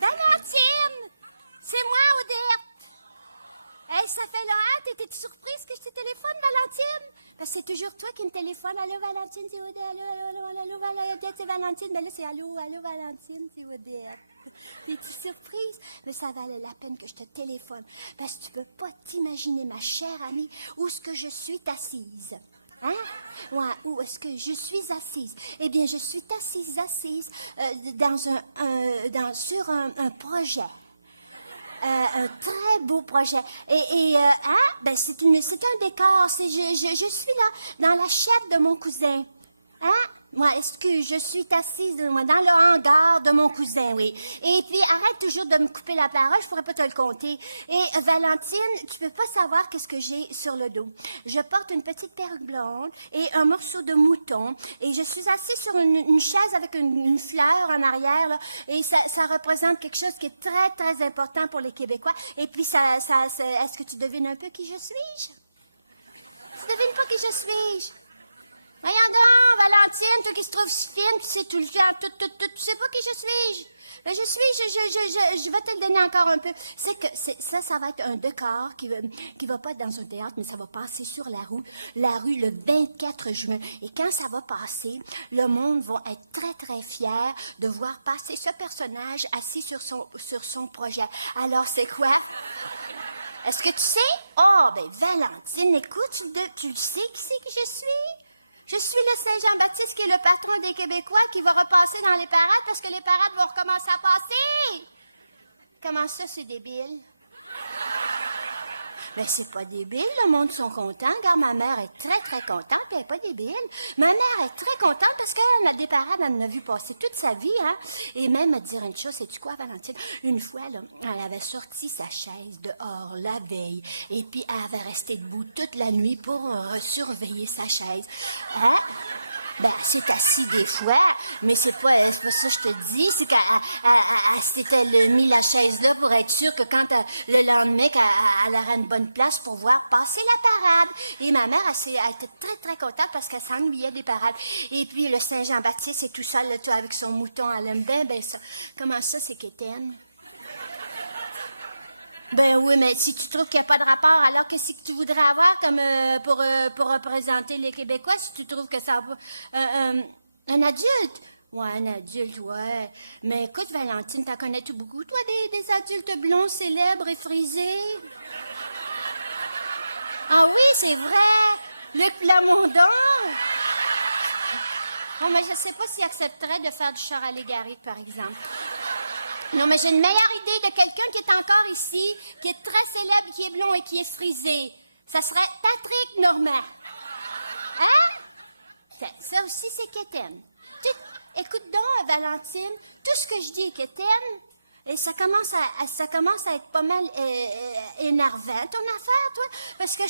Valentine! C'est moi, Odette! Hey, ça fait longtemps. T'étais surprise que je te téléphone, Valentine? Parce que c'est toujours toi qui me téléphone. Allô, Valentine, c'est Odette. Allô, allô, allô, allô, Odette, c'est Valentine. Mais là, c'est allô, allô, Valentine, c'est Odette. T'es-tu surprise? Mais ça valait la peine que je te téléphone. Parce que tu peux pas t'imaginer, ma chère amie, où est-ce que je suis assise. Hein? Ouais, où est-ce que je suis assise? Eh bien, je suis assise sur un projet. Un très beau projet. Ben c'est un décor. Je suis là, dans la chatte de mon cousin. Hein? Moi, je suis assise dans le hangar de mon cousin, oui. Et puis, arrête toujours de me couper la parole, je pourrais pas te le compter. Et Valentine, tu peux pas savoir qu'est-ce que j'ai sur le dos. Je porte une petite perruque blonde et un morceau de mouton. Et je suis assise sur une chaise avec une fleur en arrière, là. Et ça représente quelque chose qui est très, très important pour les Québécois. Et puis, est-ce que tu devines un peu qui je suis? Tu devines pas qui je suis? Voyons donc, Valentine, toi qui se trouve si fine, tu sais tout le temps, tu sais pas qui je suis. Mais je vais te le donner encore un peu. C'est que ça va être un décor qui va pas être dans un théâtre, mais ça va passer sur la rue le 24 juin. Et quand ça va passer, le monde va être très, très fier de voir passer ce personnage assis sur son projet. Alors, c'est quoi? Est-ce que tu sais? Oh, ben, Valentine, écoute, tu le sais qui c'est que je suis? Je suis le Saint-Jean-Baptiste qui est le patron des Québécois qui va repasser dans les parades parce que les parades vont recommencer à passer. Comment ça, c'est débile? Mais c'est pas débile, le monde sont contents. Regarde, ma mère est très, très contente, puis elle n'est pas débile. Ma mère est très contente parce qu'elle a des parades, elle en a vu passer toute sa vie, hein. Et même à dire une chose, sais-tu quoi, Valentine? Une fois, là, elle avait sorti sa chaise dehors la veille, et puis elle avait resté debout toute la nuit pour surveiller sa chaise. Hein? Ben, elle s'est assise des fois, mais c'est pas ça que je te dis, c'est qu'elle s'était mis la chaise là pour être sûre que quand le lendemain, qu'elle aurait une bonne place pour voir passer la parade. Et ma mère, elle était très, très contente parce qu'elle s'ennuyait des parades. Et puis, le Saint-Jean-Baptiste, c'est tout seul, là, avec son mouton, elle aime bien, ben ça. Comment ça, c'est quétaine? Ben oui, mais si tu trouves qu'il n'y a pas de rapport, alors qu'est-ce que tu voudrais avoir comme pour représenter les Québécois, si tu trouves que ça va... un adulte? Ouais, un adulte, ouais. Mais écoute, Valentine, t'en connais-tu beaucoup, toi, des adultes blonds, célèbres et frisés? Ah oui, c'est vrai! Luc Plamondon! Oh, mais je sais pas s'il accepterait de faire du char allégorique, par exemple. Non, mais j'ai une meilleure idée de quelqu'un qui est encore ici, qui est très célèbre, qui est blond et qui est frisé. Ça serait Patrick Normand. Hein? Ça aussi, c'est quétaine. Écoute donc, Valentine, tout ce que je dis est quétaine. Et ça commence à être pas mal énervant, ton affaire, toi. Parce que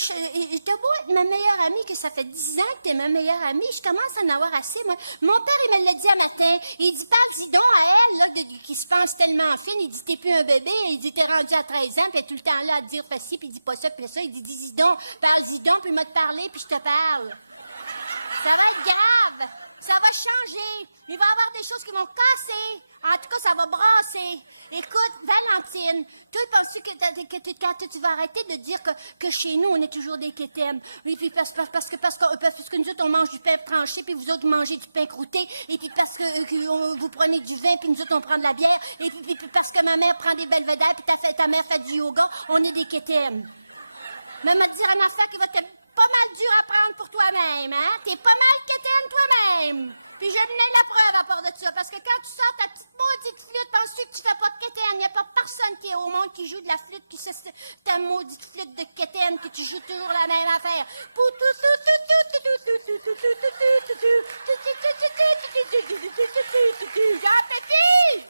t'as beau être ma meilleure amie, que ça fait 10 ans que t'es ma meilleure amie, je commence à en avoir assez, moi. Mon père, il me l'a dit un matin. Il dit, parle-y donc à elle, là, qui se pense tellement fine. Il dit, t'es plus un bébé. Il dit, t'es rendu à 13 ans, puis elle est tout le temps là à te dire, fais ci, puis il dit pas ça, puis ça. Il dit, dis-y donc, parle-y donc, puis il m'a te parler, puis je te parle. Ça va être grave. Ça va changer. Il va y avoir des choses qui vont casser. En tout cas, ça va brasser. Écoute, Valentine, toi, penses-tu que tu vas arrêter de dire que chez nous, on est toujours des quétaines? Oui, puis parce que nous autres, on mange du pain tranché, puis vous autres, vous mangez du pain croûté, et puis parce que vous prenez du vin, puis nous autres, on prend de la bière, et puis parce que ma mère prend des belvédères, puis ta mère fait du yoga, on est des quétaines. Mais m'a dire une affaire qui va te pas mal dur à prendre pour toi-même, hein? T'es pas mal quétaine toi-même. Puis je n'ai la preuve à part de ça, parce que quand tu sors ta petite maudite flûte, penses-tu que tu fais pas de quétaine? Il n'y a pas personne qui est au monde qui joue de la flûte, qui sait ta maudite flûte de quétaine, que tu joues toujours la même affaire. Jean-Pépi!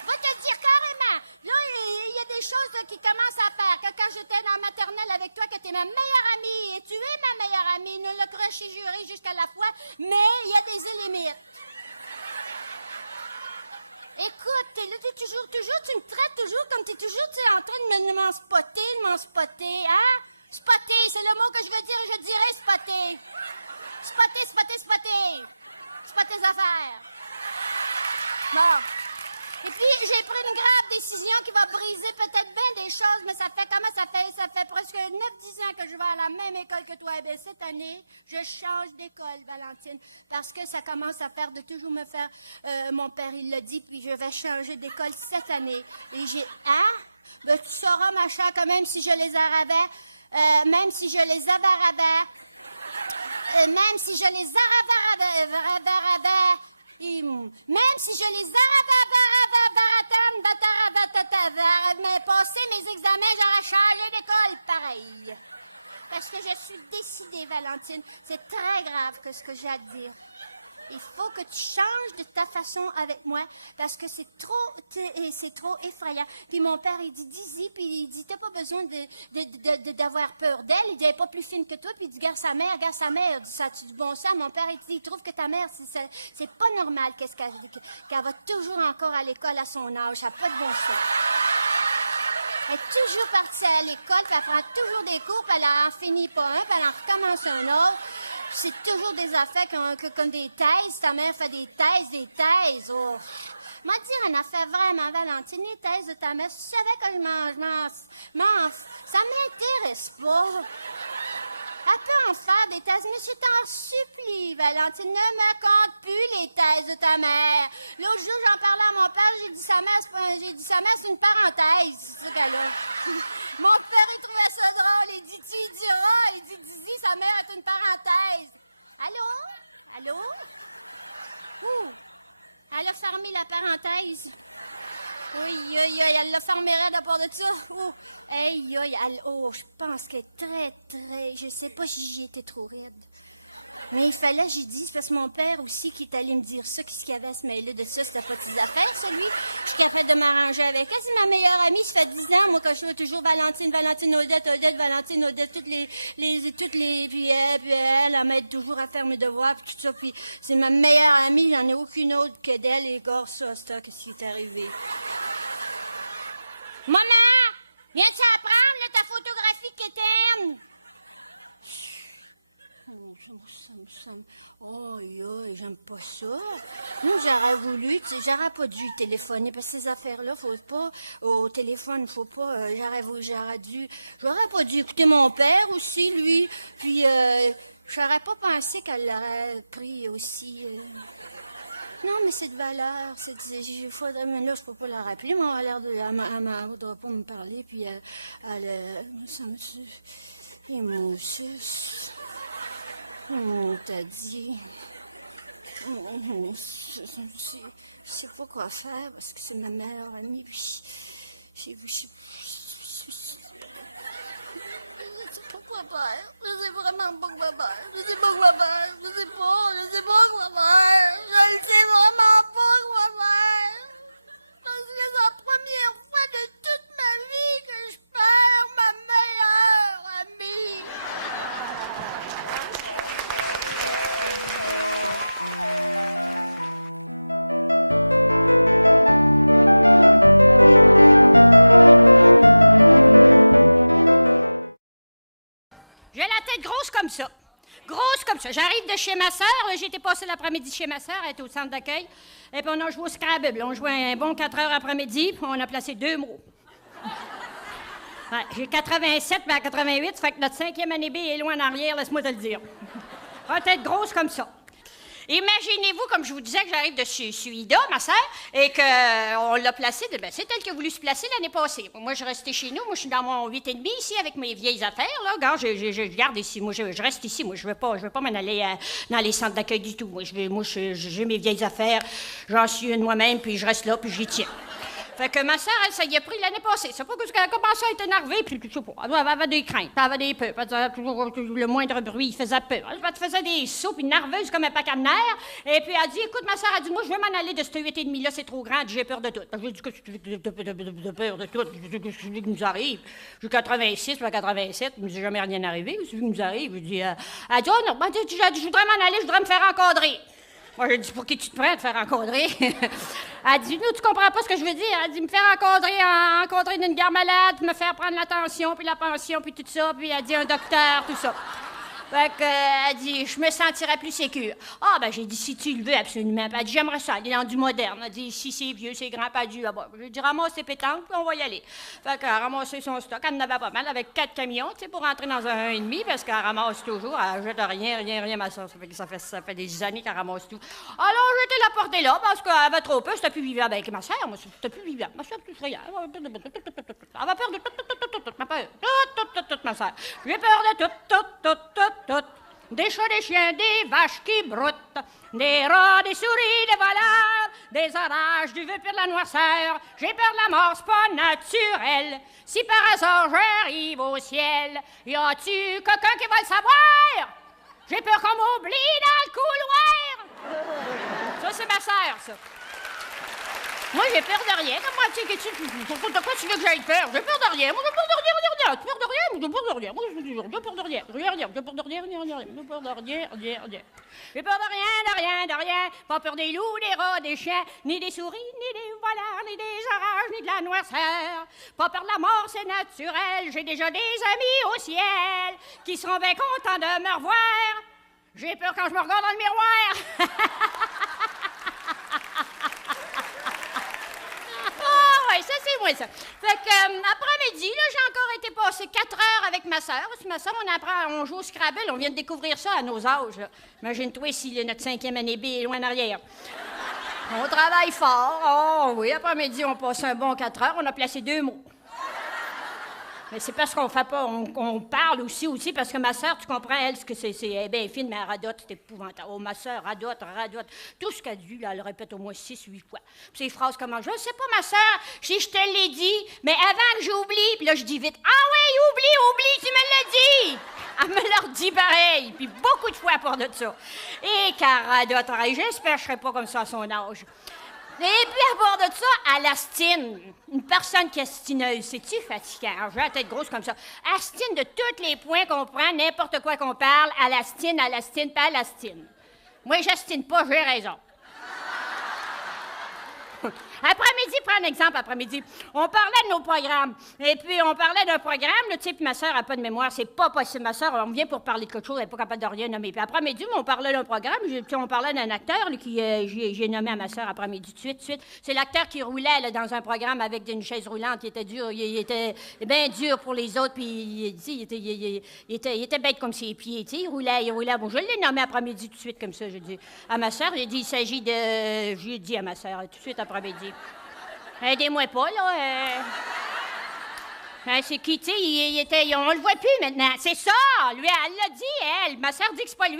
Va te dire carrément. Là, il y a des choses là, qui commencent à faire. Que quand j'étais dans la maternelle avec toi, que tu es ma meilleure amie, et tu es ma meilleure amie, nous l'a croché juré jusqu'à la fois, mais il y a des limites. Écoute, là, toujours, tu me traites toujours comme tu es toujours en train de m'en spotter, hein? Spotter, c'est le mot que je veux dire, je dirais spotter. Spotter. Spotter tes affaires. Bon. Et puis, j'ai pris une grave décision qui va briser peut-être bien des choses, mais ça fait presque 9-10 ans que je vais à la même école que toi. Et bien, cette année, je change d'école, Valentine, parce que ça commence à faire de toujours me faire... mon père, il l'a dit, puis je vais changer d'école cette année. Et j'ai... Hein? Ben, tu sauras, ma chère, que même si je les avais... même si je les avais... même si je les mais passer mes examens, j'aurais changé d'école, pareil. Parce que je suis décidée, Valentine. C'est très grave que ce que j'ai à te dire. Il faut que tu changes de ta façon avec moi parce que c'est trop effrayant. Puis mon père, il dit, dis-y, puis il dit, t'as pas besoin d'avoir peur d'elle. Il dit, elle est pas plus fine que toi. Puis il dit, regarde sa mère. Il dit, ça a-tu du bon sens? Mon père, il dit, il trouve que ta mère, c'est pas normal qu'elle va toujours encore à l'école à son âge. Ça n'a pas de bon sens. Elle est toujours partie à l'école, puis elle prend toujours des cours, puis elle en finit pas un, puis elle en recommence un autre. C'est toujours des affaires comme des thèses. Ta mère fait des thèses. Oh. Moi, dire une affaire vraiment, Valentine, les thèses de ta mère, si tu savais que ça m'intéresse pas. Elle peut en faire des thèses, mais je t'en supplie, Valentine, ne me compte plus les thèses de ta mère. L'autre jour, j'en parlais à mon père, j'ai dit sa mère, c'est une parenthèse, c'est ça qu'elle a. Mon père, il trouvait ça drôle, il dit, tu diras, il dit, dis-y, sa mère est une parenthèse. Allô? Ouh, elle a fermé la parenthèse. Oui, elle l'a fermé raide à part de ça. Oh, je pense qu'elle est très, très... Je sais pas si j'y étais trop raide. Mais il fallait que j'y dise, parce que mon père aussi, qui est allé me dire ça, qu'est-ce qu'il y avait à se mêler de ça, c'était pas de ses affaires, ça, lui. Je suis capable de m'arranger avec elle. C'est ma meilleure amie, ça fait 10 ans, moi, que je vois toujours Valentine, Odette, Valentine, Odette, puis elle m'aide toujours à faire mes devoirs, puis tout ça, puis c'est ma meilleure amie, j'en ai aucune autre que d'elle, et gars, ça, qu'est-ce qui est arrivé? Maman, viens-tu apprendre, là, ta photographie quétaine? J'aime pas ça. Nous, j'aurais voulu, j'aurais pas dû téléphoner, parce que ces affaires-là, faut pas, au téléphone, faut pas, j'aurais pas dû écouter mon père aussi, lui, puis j'aurais pas pensé qu'elle l'aurait pris aussi. Non, mais c'est de valeur, mais là, je peux pas la rappeler, moi, elle ne voudra pas me parler, puis et moi aussi... On t'a dit... Je sais pas quoi faire parce que c'est ma meilleure amie. Puis je sais pas quoi faire. Je sais vraiment pas quoi faire. Je sais pas quoi faire. Je sais pas quoi faire. Je ne sais vraiment pas quoi faire. Parce que c'est la première chez ma sœur. J'ai été passer l'après-midi chez ma sœur. Elle était au centre d'accueil. Et puis on a joué au Scrabble. On jouait un bon 4 heures après-midi. Puis on a placé 2 mots. Ouais, j'ai 87, mais à 88, ça fait que notre 5e année B est loin en arrière, laisse-moi te le dire. Elle va être grosse comme ça. Imaginez-vous, comme je vous disais, que j'arrive de Suida, ma sœur, et qu'on l'a placée, c'est elle qui a voulu se placer l'année passée. Moi, je restais chez nous, moi, je suis dans mon 8,5 ici avec mes vieilles affaires, là. Regarde, je garde ici, moi, je reste ici, moi, je veux pas m'en aller dans les centres d'accueil du tout. Moi, j'ai mes vieilles affaires, j'en suis une moi-même, puis je reste là, puis j'y tiens. Fait que ma sœur, elle, ça y a pris l'année passée. C'est pas parce qu'elle a commencé à être énervée, puis je sais pas, elle avait des craintes, elle avait des peurs, le moindre bruit, il faisait peur. Elle faisait des sauts, puis nerveuse comme un paquet de nerfs. Et puis elle dit, écoute, ma sœur, elle dit, moi, je veux m'en aller de ce 8,5-là, c'est trop grand, j'ai peur de tout. J'ai dit, qu'est-ce que tu veux de peur de tout? Qu'est-ce qui nous arrive? J'ai 86, puis 87, il ne m'est jamais rien arrivé. Qu'est-ce qui nous arrive? Elle dit, oh non, je voudrais m'en aller, je voudrais me faire encadrer. Moi, j'ai dit, pour qui tu te prends à te faire encadrer? Elle dit, nous, tu comprends pas ce que je veux dire. Elle dit, me faire encadrer d'une guerre malade, me faire prendre l'attention, puis la pension, puis tout ça, puis elle dit, un docteur, tout ça. Fait que, elle dit, je me sentirais plus sécure. Ah, ben, j'ai dit, si tu le veux, absolument. Puis elle dit, j'aimerais ça, aller dans du moderne. Elle dit, si c'est vieux, c'est grand, pas du là-bas. J'ai dit, ramasse tes pétanques, puis on va y aller. Fait qu'elle a ramassé son stock, elle en avait pas mal, avec 4 camions, tu sais, pour rentrer dans un 1,5, parce qu'elle ramasse toujours, elle jette rien, ma soeur. Ça fait des années qu'elle ramasse tout. Alors, j'ai été la porter là, parce qu'elle avait trop peur, c'était plus vivable avec ma soeur. Moi, c'était plus vivable. Ma soeur, plus rien. Elle avait peur de tout, ma soeur. J'ai peur de tout. Des chats, des chiens, des vaches qui broutent, des rats, des souris, des voleurs, des orages, du vœu puis de la noirceur. J'ai peur de la mort, c'est pas naturel. Si par hasard j'arrive au ciel, y a-tu quelqu'un qui va le savoir? J'ai peur qu'on m'oublie dans le couloir. Ça, c'est ma sœur, ça. Moi, j'ai peur de rien. Comment tu sais de quoi tu veux que j'aille peur? J'ai peur de rien. Moi, j'ai peur de rien. Tu peur de rien? Moi, j'ai peur de rien. Moi, j'ai peur de rien. Rien. J'ai peur de rien. J'ai peur de rien. J'ai peur de rien. Pas peur des loups, des rats, des chiens, ni des souris, ni des voleurs, ni des orages, ni de la noirceur. Pas peur de la mort, c'est naturel. J'ai déjà des amis au ciel qui seront bien contents de me revoir. J'ai peur quand je me regarde dans le miroir. Oui, ça, c'est moi, ça. Fait que, après-midi, là, j'ai encore été passer 4 heures avec ma sœur. Parce que ma sœur, on joue au Scrabble. On vient de découvrir ça à nos âges, là. Imagine-toi si notre 5e année B est loin en arrière. On travaille fort. Oh, oui, après-midi, on passe un bon 4 heures. On a placé 2 mots. Mais c'est parce qu'on fait pas, on parle aussi, parce que ma sœur, tu comprends, elle, ce que c'est, elle est bien fine, mais elle radote, c'est épouvantable. Oh, ma sœur, radote. Tout ce qu'elle dit, là, elle le répète au moins 6-8 fois. Puis ces phrases comme, je sais pas, ma sœur, si je te l'ai dit, mais avant que j'oublie, puis là, je dis vite, ah oui, oublie, tu me l'as dit! Elle me l'a redit pareil, puis beaucoup de fois à part de ça. Et qu'elle radote, j'espère que je serai pas comme ça à son âge. Et puis, à bord de ça, elle astine. Une personne qui est astineuse, c'est-tu fatigant? Alors, j'ai la tête grosse comme ça. Astine de tous les points qu'on prend, n'importe quoi qu'on parle, elle astine, puis elle astine. Moi, j'astine pas, j'ai raison. Après-midi, prends un exemple, après-midi. On parlait de nos programmes. Et puis, on parlait d'un programme, là, tu sais, puis ma sœur n'a pas de mémoire. C'est pas possible. Ma sœur, on vient pour parler de quelque chose, elle n'est pas capable de rien nommer. Puis après-midi, on parlait d'un programme, on parlait d'un acteur là, qui j'ai nommé à ma sœur après-midi, tout de suite. C'est l'acteur qui roulait là, dans un programme avec une chaise roulante. Il était dur. Il était bien dur pour les autres, puis il était bête comme ses pieds. Il roulait. Bon, je l'ai nommé après-midi tout de suite, comme ça. J'ai dit à ma sœur, j'ai dit, il s'agit de... J'ai dit à ma sœur, tout de suite après-midi. Aidez-moi pas, là. C'est qui, tu sais, on le voit plus maintenant. C'est ça, lui, elle l'a dit, elle. Ma sœur dit que c'est pas lui.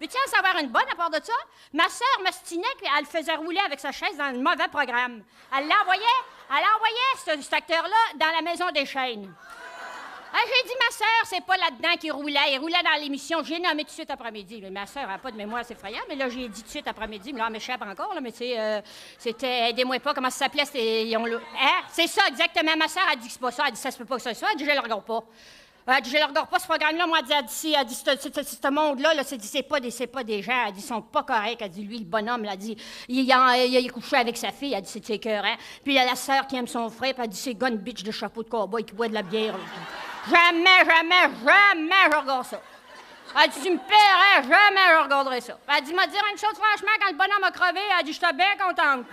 Veux-tu en savoir une bonne à part de ça? Ma sœur m'ostinait qu'elle faisait rouler avec sa chaise dans le mauvais programme. Elle envoyait cet acteur-là dans la maison des chaînes. J'ai dit, ma sœur, c'est pas là-dedans qu'il roulait. Il roulait dans l'émission. J'ai nommé tout de suite après-midi. Mais ma sœur n'a pas de mémoire, c'est effrayant. Mais là, j'ai dit tout de suite après-midi. Mais là, elle m'échappe encore. Là, mais c'était, aidez-moi pas, comment ça s'appelait? C'est ça, exactement. Ma sœur a dit que c'est pas ça. Elle dit, ça se peut pas que ce soit. Elle dit, je le regarde pas. Elle dit, je le regarde pas, ce programme-là. Moi, elle dit, ce monde-là, là, c'est pas des gens. Elle dit, ils sont pas corrects. Elle dit, lui, le bonhomme, elle dit, il est couché avec sa fille. Elle dit, c'est écœurant. Puis il y a la sœur qui aime son frère. Puis elle dit, c'est gun bitch de chapeau de cowboy qui boit de la bière. Là. Jamais je regarde ça. Elle dit, tu me paierais jamais, je regarderai ça. Elle dit, m'a dire une chose franchement, quand le bonhomme a crevé, elle dit, j'étais bien contente.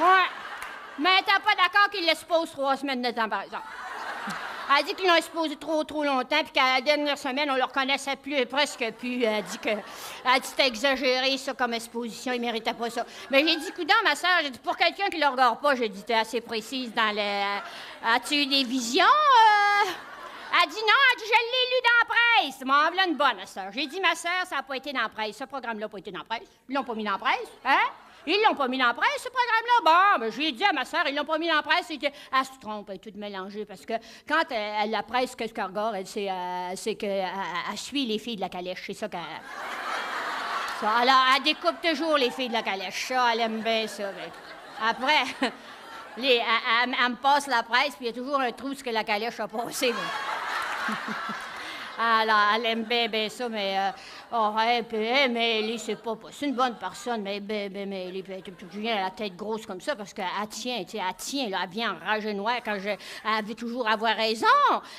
Ouais. Mais elle n'était pas d'accord qu'il l'expose 3 semaines de temps, par exemple. Elle dit qu'ils l'ont exposé trop longtemps, puis qu'à la dernière semaine, on le reconnaissait plus, presque plus. Elle dit que c'était exagéré, ça, comme exposition, il méritait pas ça. Mais j'ai dit, coudonc, ma sœur, j'ai dit, pour quelqu'un qui le regarde pas, j'ai dit, t'es assez précise dans le... As-tu eu des visions? Elle dit non, elle dit, je l'ai lu dans la presse. M'en voilà une bonne, ma sœur. J'ai dit, ma sœur, ça n'a pas été dans la presse. Ce programme-là n'a pas été dans la presse. Ils l'ont pas mis dans la presse, hein? Ils l'ont pas mis dans la presse, ce programme-là. Bon, ben, j'ai dit à ma sœur, ils l'ont pas mis dans la presse. Elle se trompe, elle est toute mélangée. Parce que quand la presse, qu'est-ce qu'elle regarde, c'est qu'elle suit les filles de la calèche. C'est ça qu'elle... Ça, alors, elle découpe toujours les filles de la calèche. Ça, elle aime bien ça. Mais après, elle me passe la presse, puis il y a toujours un trou ce que la calèche a passé. Alors, elle aime bien ça, mais... mais Ellie, c'est pas... C'est une bonne personne, mais Ellie, tu viens à la tête grosse comme ça, parce qu'elle tient, là, elle vient enragée noire quand elle veut toujours avoir raison.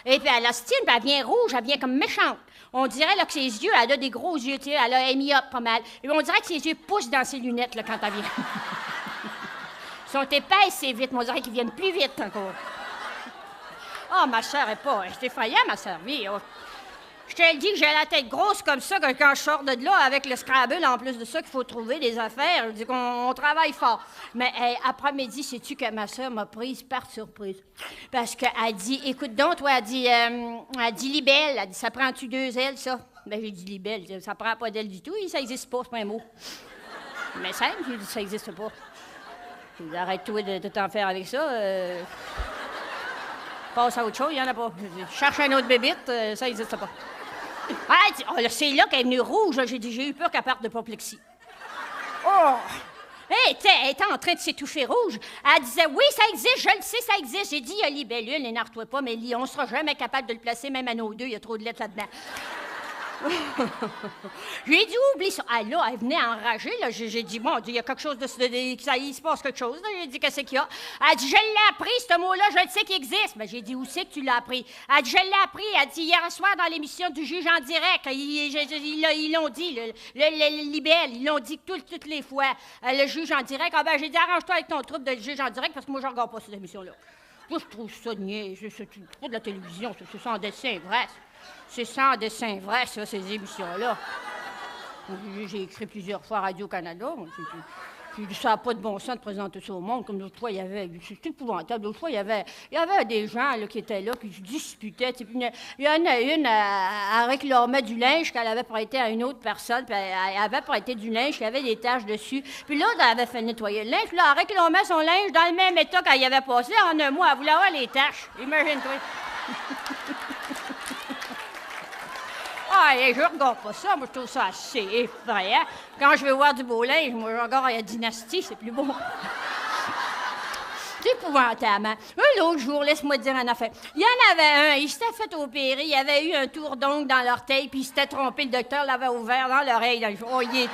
Et puis elle ostine, puis elle vient rouge, elle vient comme méchante. On dirait là, que ses yeux, elle a des gros yeux, tu sais, elle a émis up pas mal. Et on dirait que ses yeux poussent dans ses lunettes, là, quand elle vient. Ils sont épaisses, c'est vite, mais on dirait qu'ils viennent plus vite encore. Oh, ma sœur est pas... C'est effrayant, ma sœur, oui. Oh. Je te le dis que j'ai la tête grosse comme ça, que quand je sors de là, avec le Scrabble, en plus de ça, qu'il faut trouver des affaires. Je dis qu'on travaille fort. Mais après-midi, sais-tu que ma sœur m'a prise par surprise? Parce qu'elle dit, écoute donc, toi, elle dit libelle. Elle dit, ça prend-tu 2 ailes, ça? Ben, j'ai dit libelle, ça prend pas d'ailes du tout, ça existe pas, c'est pas un mot. Mais simple, j'ai dit, ça existe pas. Je dis, arrête-toi de t'en faire avec ça. Passe à autre chose, il n'y en a pas. Cherche un autre bébite, ça n'existe pas. C'est là qu'elle est venue rouge. Là. J'ai eu peur qu'elle parte de apoplexie. Oh! Elle était en train de s'étouffer rouge. Elle disait, oui, ça existe, je le sais, ça existe. J'ai dit, il y a libellule, énerve-toi pas, mais on ne sera jamais capable de le placer, même à nos 2, il y a trop de lettres là-dedans. J'ai dit, oublie ça. Ah, là, elle venait enragée. Là. J'ai dit, bon, il y a quelque chose il se passe quelque chose. Là. J'ai dit, qu'est-ce qu'il y a? Elle dit, je l'ai appris, ce mot-là, je le sais qu'il existe. Ben, j'ai dit, où c'est que tu l'as appris? Elle dit, je l'ai appris. Elle dit, hier soir, dans l'émission du juge en direct, ils l'ont dit, le libelle, ils l'ont dit toutes les fois, le juge en direct. Ah, ben, j'ai dit, arrange-toi avec ton troupe de juge en direct, parce que moi, je ne regarde pas cette émission-là. Moi, je trouve ça niaiseux. C'est pas de la télévision, c'est ça en dessin, vrai. C'est ça en dessin vrai, ça, ces émissions-là. J'ai écrit plusieurs fois à Radio-Canada. J'ai dit, ça n'a pas de bon sens de présenter ça au monde. Comme l'autre fois, il y avait... C'est épouvantable. L'autre fois, il y avait des gens là, qui étaient là, qui se disputaient. Il y en a une, elle réclamait du linge qu'elle avait prêté à une autre personne. Puis elle avait prêté du linge, il y avait des taches dessus. Puis l'autre, elle avait fait nettoyer le linge. Puis là, elle réclamait son linge dans le même état qu'elle y avait passé. En un mois, elle voulait avoir les taches. Imagine-toi. Ah, je regarde pas ça. Moi, je trouve ça assez effrayant. Quand je veux voir du beau linge, moi, je regarde la Dynastie, c'est plus beau. C'est épouvantable. Hein? L'autre jour, laisse-moi te dire une affaire. Il y en avait un, il s'était fait opérer, il avait eu un tour d'ongle dans l'orteil, puis il s'était trompé, le docteur l'avait ouvert dans l'oreille. Oh, il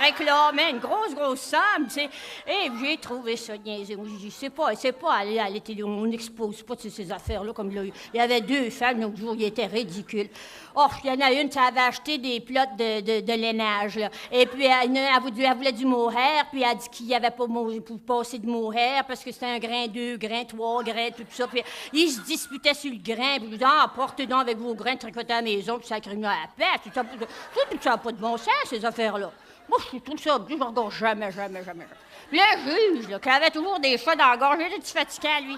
réclamait une grosse somme, tu sais. Et j'ai trouvé ça niaiseux. C'est pas aller à la télé, on n'expose pas ces affaires-là, comme là. Il y avait 2 femmes, l'autre jour, il était ridicule. Oh, il y en a une qui avait acheté des plots de lainage, là. Et puis, elle voulait du mohair, puis elle a dit qu'il n'y avait pas pour passer de mohair, parce que c'était un grain, 2 grains, 3 grains, tout ça. Puis ils se disputaient sur le grain. Puis ils disaient, portez donc avec vos grains, tricotés à la maison, puis ça crée à la paix. Ça n'a pas de bon sens, ces affaires-là. Moi, je trouve ça, je ne regarde jamais. Puis le juge, là, qui avait toujours des chats dans la gorge, il était fatiguant, lui.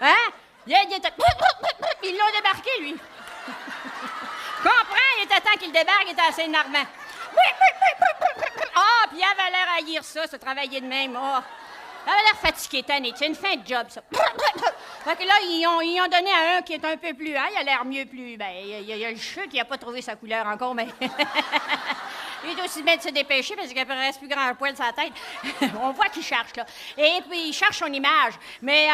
Hein? Il était... Ils l'ont débarqué, lui. Comprends, il était temps qu'il débarque, il était assez énervant. Ah, puis il avait l'air à haïr ça, se travailler de même. Oh. Il avait l'air fatigué, tanné. C'est une fin de job, ça. Fait que là, ils ont donné à un qui est un peu plus... Hein, il a l'air mieux plus... Ben, il y a le cheveu qui n'a pas trouvé sa couleur encore, mais... Il est aussi bien de se dépêcher parce qu'il ne reste plus grand poil sur la tête. On voit qu'il cherche, là. Et puis, il cherche son image. Mais...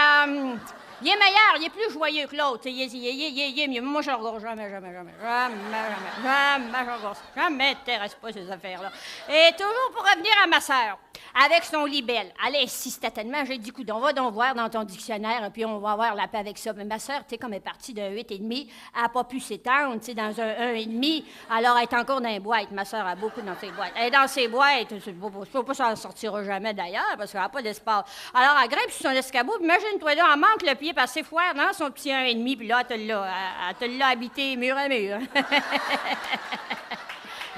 il est meilleur, il est plus joyeux que l'autre. Il est mieux. Moi, je ne regarde jamais. Je ne m'intéresse pas à ces affaires-là. Et toujours pour revenir à ma sœur. avec son libelle. Elle insistait tellement, j'ai dit, coudonc, va donc voir dans ton dictionnaire, puis on va avoir la paix avec ça. Mais ma sœur, tu sais, comme elle est partie d'un 8,5, elle n'a pas pu s'étendre, tu sais, dans un 1,5, alors elle est encore dans les boîtes. Ma sœur a beaucoup dans ses boîtes. Elle est dans ses boîtes, je ne sais pas si elle ne sortira jamais d'ailleurs, parce qu'elle n'a pas d'espace. Alors elle grimpe sur son escabeau, puis imagine-toi là, elle manque le pied par ses foires dans son petit 1,5, puis là, elle te l'a habité mur à mur.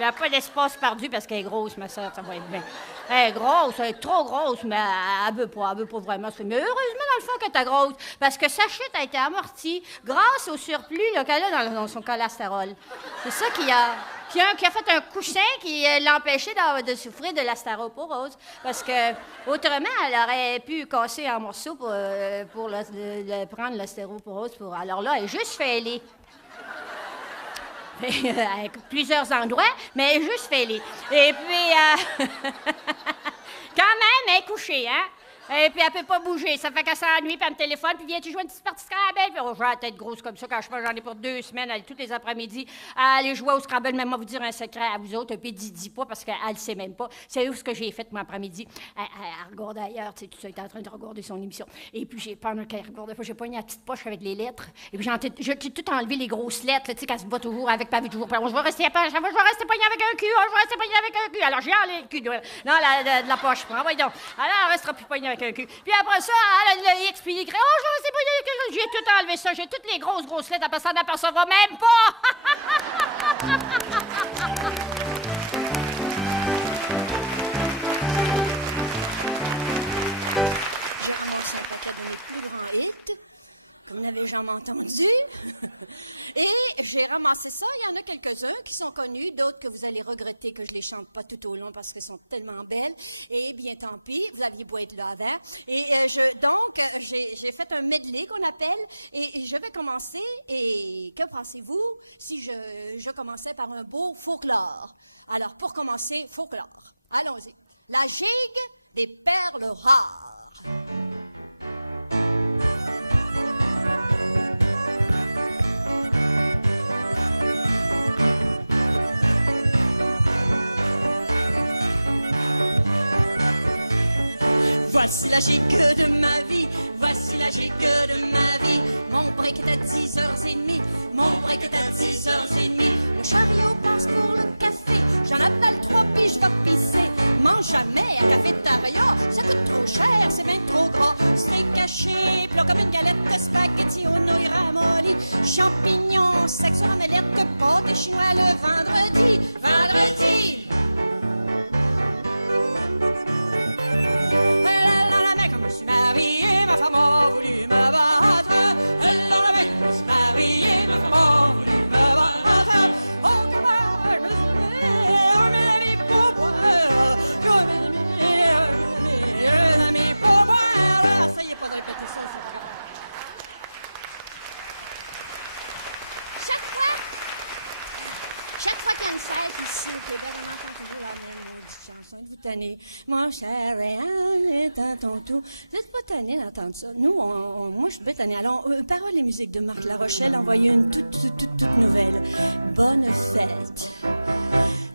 Elle n'a pas d'espace perdu parce qu'elle est grosse, ma soeur, ça va être bien. Elle est grosse, elle est trop grosse, mais elle veut pas vraiment. Mais heureusement, dans le fond, qu'elle est grosse, parce que sa chute a été amortie grâce au surplus qu'elle a dans son cholestérol. C'est ça qui a fait un coussin qui l'empêchait de souffrir de l'astéroporose. Parce que, autrement, elle aurait pu casser en morceaux pour prendre l'astéroporose. Alors là, elle est juste fêlée. Avec plusieurs endroits, mais juste fêlée. Et puis, quand même, elle est couchée, hein? Et puis, elle peut pas bouger. Ça fait qu'elle s'ennuie, puis elle me téléphone, puis viens-tu jouer une petite partie de Scrabble? Puis, j'ai la tête grosse comme ça. Quand je pense, j'en ai pour 2 semaines, tous les après-midi, à aller jouer au Scrabble. Même moi, vous dire un secret à vous autres, puis dis pas, parce qu'elle ne sait même pas. C'est où ce que j'ai fait, moi, après-midi. Elle regarde ailleurs, tu sais, tout ça, elle est en train de regarder son émission. Et puis, pendant qu'elle regarde, j'ai pogné la petite poche avec les lettres. Et puis, j'ai tout enlevé les grosses lettres, tu sais, qu'elle se bat toujours avec, pas toujours. Je vais rester pogné avec un cul, je vais rester pogné avec un cul. Alors, j'ai enlevé le cul de la poche. Envoyez donc. Alors, elle restera plus pogné avec un cul. Puis après ça, elle expliquerait, je sais pas, j'ai tout enlevé ça, j'ai toutes les grosses lettres, après ça, elle n'apercevra même pas! J'ai ramassé un paquet de mes plus grands hits, que vous n'avez jamais entendu. Et j'ai ramassé ça. Il y en a quelques-uns qui sont connus, d'autres que vous allez regretter que je les chante pas tout au long parce qu'elles sont tellement belles. Et bien, tant pis, vous aviez beau être là avant. Et donc, j'ai fait un medley qu'on appelle, et je vais commencer. Et que pensez-vous si je commençais par un beau folklore? Alors, pour commencer, folklore. Allons-y. La gigue des perles rares. Voici la gigue de ma vie, voici la gigue de ma vie. Mon break est à 10h30, mon break est à 10h30. Le chariot passe pour le café, j'en avale 3 puis je vais pisser. Mange jamais à cafétéria, ça coûte trop cher, c'est bien trop gras. C'est caché, plat comme une galette, spaghetti aux nouilles ramollies, champignons, secs sur omelette, pâte et chinois le vendredi. Vendredi! Ma femme a voulu me battre. Elle en avait je me suis mariée. Ma femme a voulu me battre. Oh, dommage, mes amis pour boire. Mes amis pour boire. Ça y est, pas de répéter ça, c'est pas capable. Chaque fois qu'il y a une fête ici au Québec, on entend toujours la même maudite chanson. Êtes-vous tanné? Mon cher Réal est à ton tour. Vous n'êtes pas tanné d'entendre ça? Nous, moi, je suis bien tannée. Alors, paroles et musique de Marc Larochelle, envoyez une toute nouvelle. Bonne fête.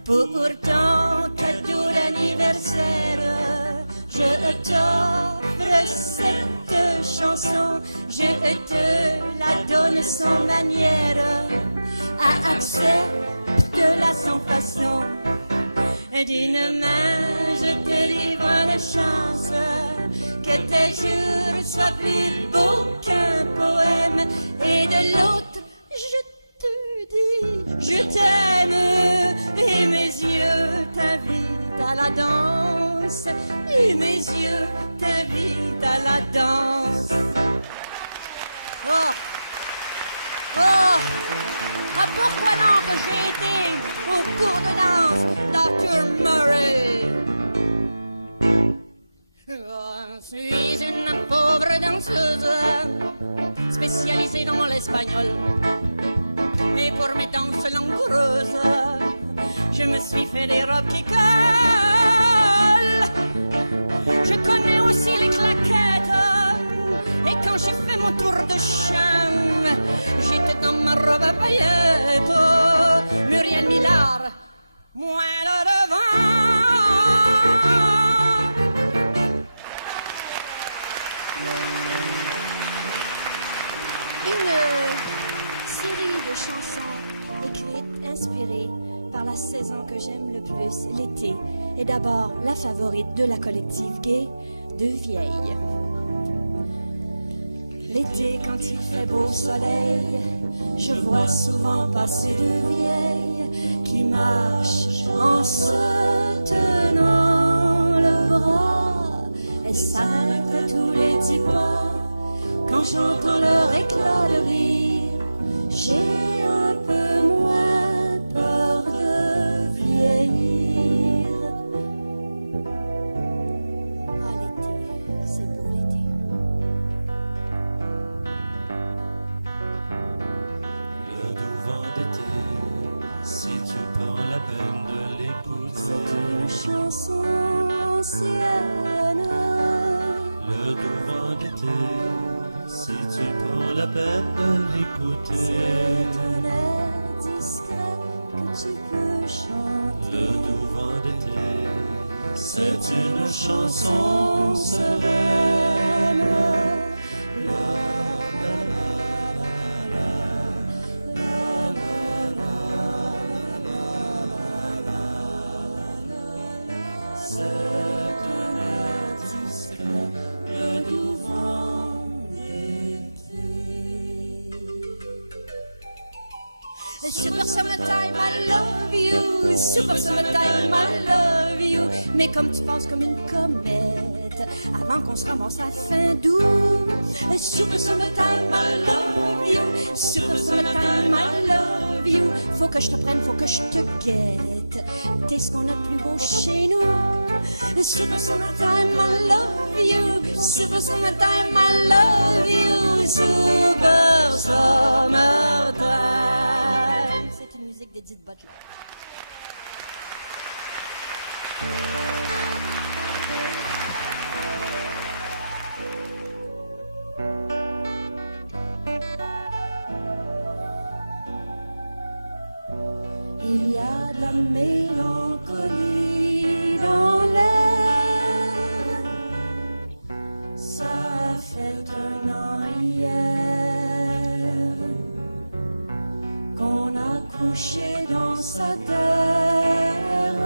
Pour ton cadeau d'anniversaire, je t'offre cette chanson. Je te la donne sans manière, à accès de la sans façon. D'une main, je te livre la chance que tes jours soient plus beaux qu'un poème. Et de l'autre, je te dis, je t'aime. Et mes yeux t'invitent à la danse. Et mes yeux t'invitent à la danse. Oh! Oh! Ah, pourquoi non que j'ai été au cours de danse, Dr. Murray? Je suis une pauvre danseuse spécialisée dans l'espagnol. Et pour mes danses langoureuses, je me suis fait des robes qui collent. Je connais aussi les claquettes. Et quand j'ai fait mon tour de chant, j'étais dans ma robe à paillettes. Muriel Millard, moi là devant. Une série de chansons écrites, inspirées par la saison que j'aime le plus, l'été, est d'abord la favorite de la collective gay, Deux Vieilles. L'été, quand il fait beau soleil, je vois souvent passer deux vieilles qui marchent en se tenant le bras. Elles s'arrêtent à tous les 10 pas. Quand j'entends leur éclat de rire, j'ai un peu moins peur de vieillir. Ah, l'été, c'est beau l'été. Le doux vent d'été, si tu prends la peine de l'écouter, C'est une chanson ancienne. le doux vent d'été, si tu prends la peine de l'écouter, C'est un air discret que tu peux chanter. le doux vent d'été, c'est une chanson sereine. C'est un air discret, le doux vent d'été. Super summertime, I love you. Super summertime, I love you. Mais comme tu penses comme une comète, avant qu'on se ramasse à fin d'août. Super summertime, I love you. Super summertime, I love you. Faut que je te prenne, faut que je te guette. T'es ce qu'on a de plus beau chez nous. Super summertime, I love you. Super summertime, I love you. Super summertime. C'est une musique d'Edith Butler. Il y a de la mélancolie dans l'air. Ça a fait un an hier qu'on a couché dans sa terre.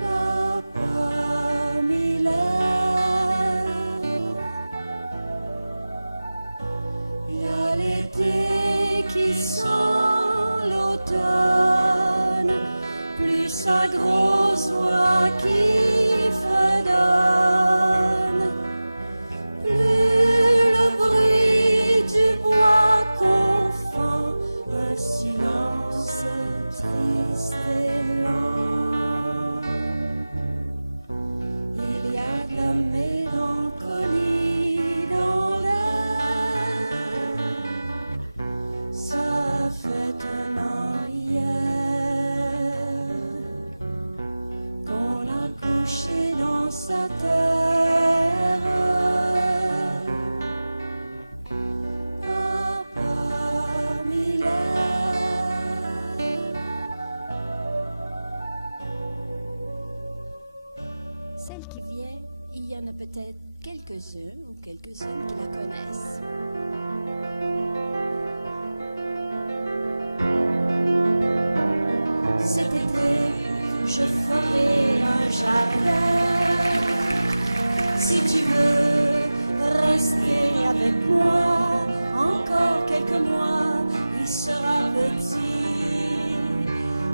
Papa Miller, il y a l'été qui sent l'automne, plus sa grosse voix qui fredonne, plus le bruit du bois confond un silence triste et lent. Il y a de la mélancolie dans l'air. Ça a fait un an hier qu'on a couché dans sa terre. Papa Miller. Celle qui vient, il y en a peut-être quelques-uns ou quelques-unes qui la connaissent. Cet été, je ferai un jardin. Si tu veux rester avec moi encore quelques mois, il sera petit,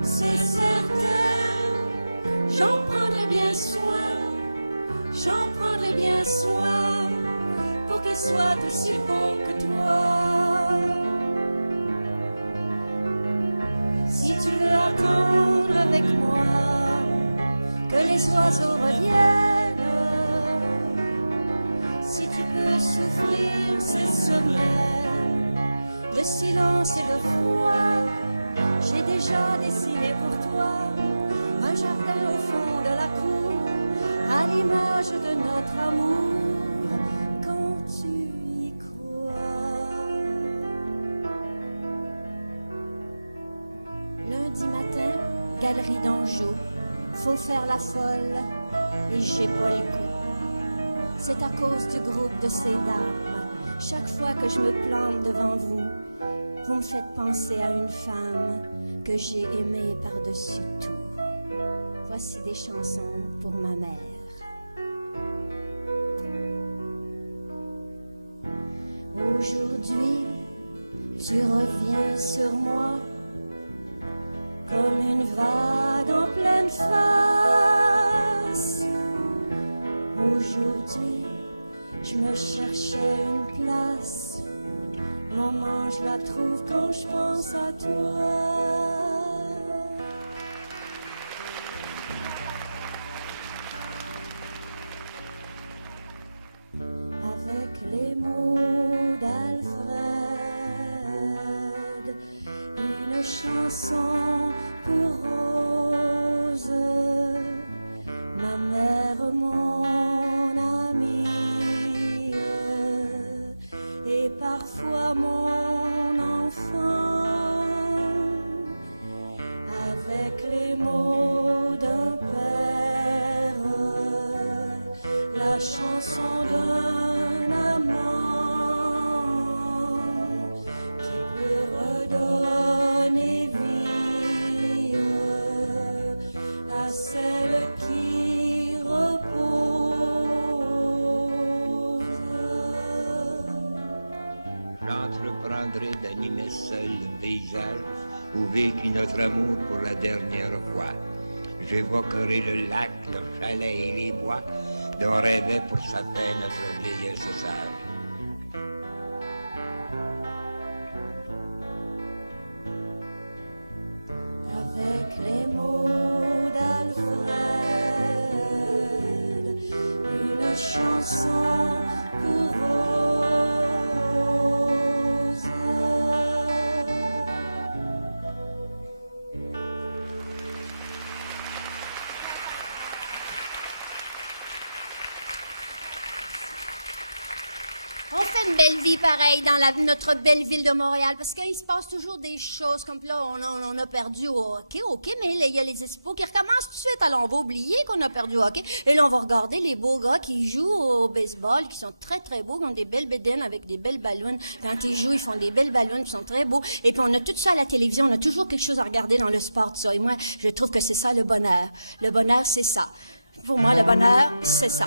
c'est certain. J'en prendrai bien soin, j'en prendrai bien soin, pour qu'il soit aussi beau que toi. Si tu veux attendre avec moi que les oiseaux reviennent, si tu peux souffrir ces semaines de silence et de froid, j'ai déjà dessiné pour toi un jardin au fond de la cour, à l'image de notre amour, quand tu y crois. Lundi matin, galerie d'Anjou, faut faire la folle et j'ai pas le coup. c'est à cause du groupe de ces dames. Chaque fois que je me plante devant vous, vous me faites penser à une femme que j'ai aimée par-dessus tout. Voici des chansons pour ma mère. Aujourd'hui, tu reviens sur moi comme une vague en pleine face. Aujourd'hui, je me cherchais une place. Maman, je la trouve quand je pense à toi. Avec les mots d'Alfred, une chanson pour Rose, ma mère, mon amie, et parfois mon enfant, avec les mots d'un père, la chanson d'un amant qui peut redonner vie à celle qui repose. J'entreprendrai d'animer seul le paysage où vécut notre amour pour la dernière fois. J'évoquerai le lac, le chalet et les bois dont rêvait pour sa paix notre vieillesse sage. Avec les mots d'Alfred, une chanson pour Rose. On fait une belle vie pareil dans notre belle ville de Montréal parce qu'il se passe toujours des choses comme là, on a perdu au hockey. OK, mais il y a les expos qui recommencent tout de suite. Alors, on va oublier qu'on a perdu au hockey. Et là, on va regarder les beaux gars qui jouent au baseball, qui sont très, très beaux, qui ont des belles bédaines avec des belles ballons. Quand ils jouent, ils font des belles ballons qui sont très beaux. Et puis, on a tout ça à la télévision. On a toujours quelque chose à regarder dans le sport, tout ça. Et moi, je trouve que c'est ça le bonheur. Le bonheur, c'est ça. Pour moi, le bonheur, c'est ça.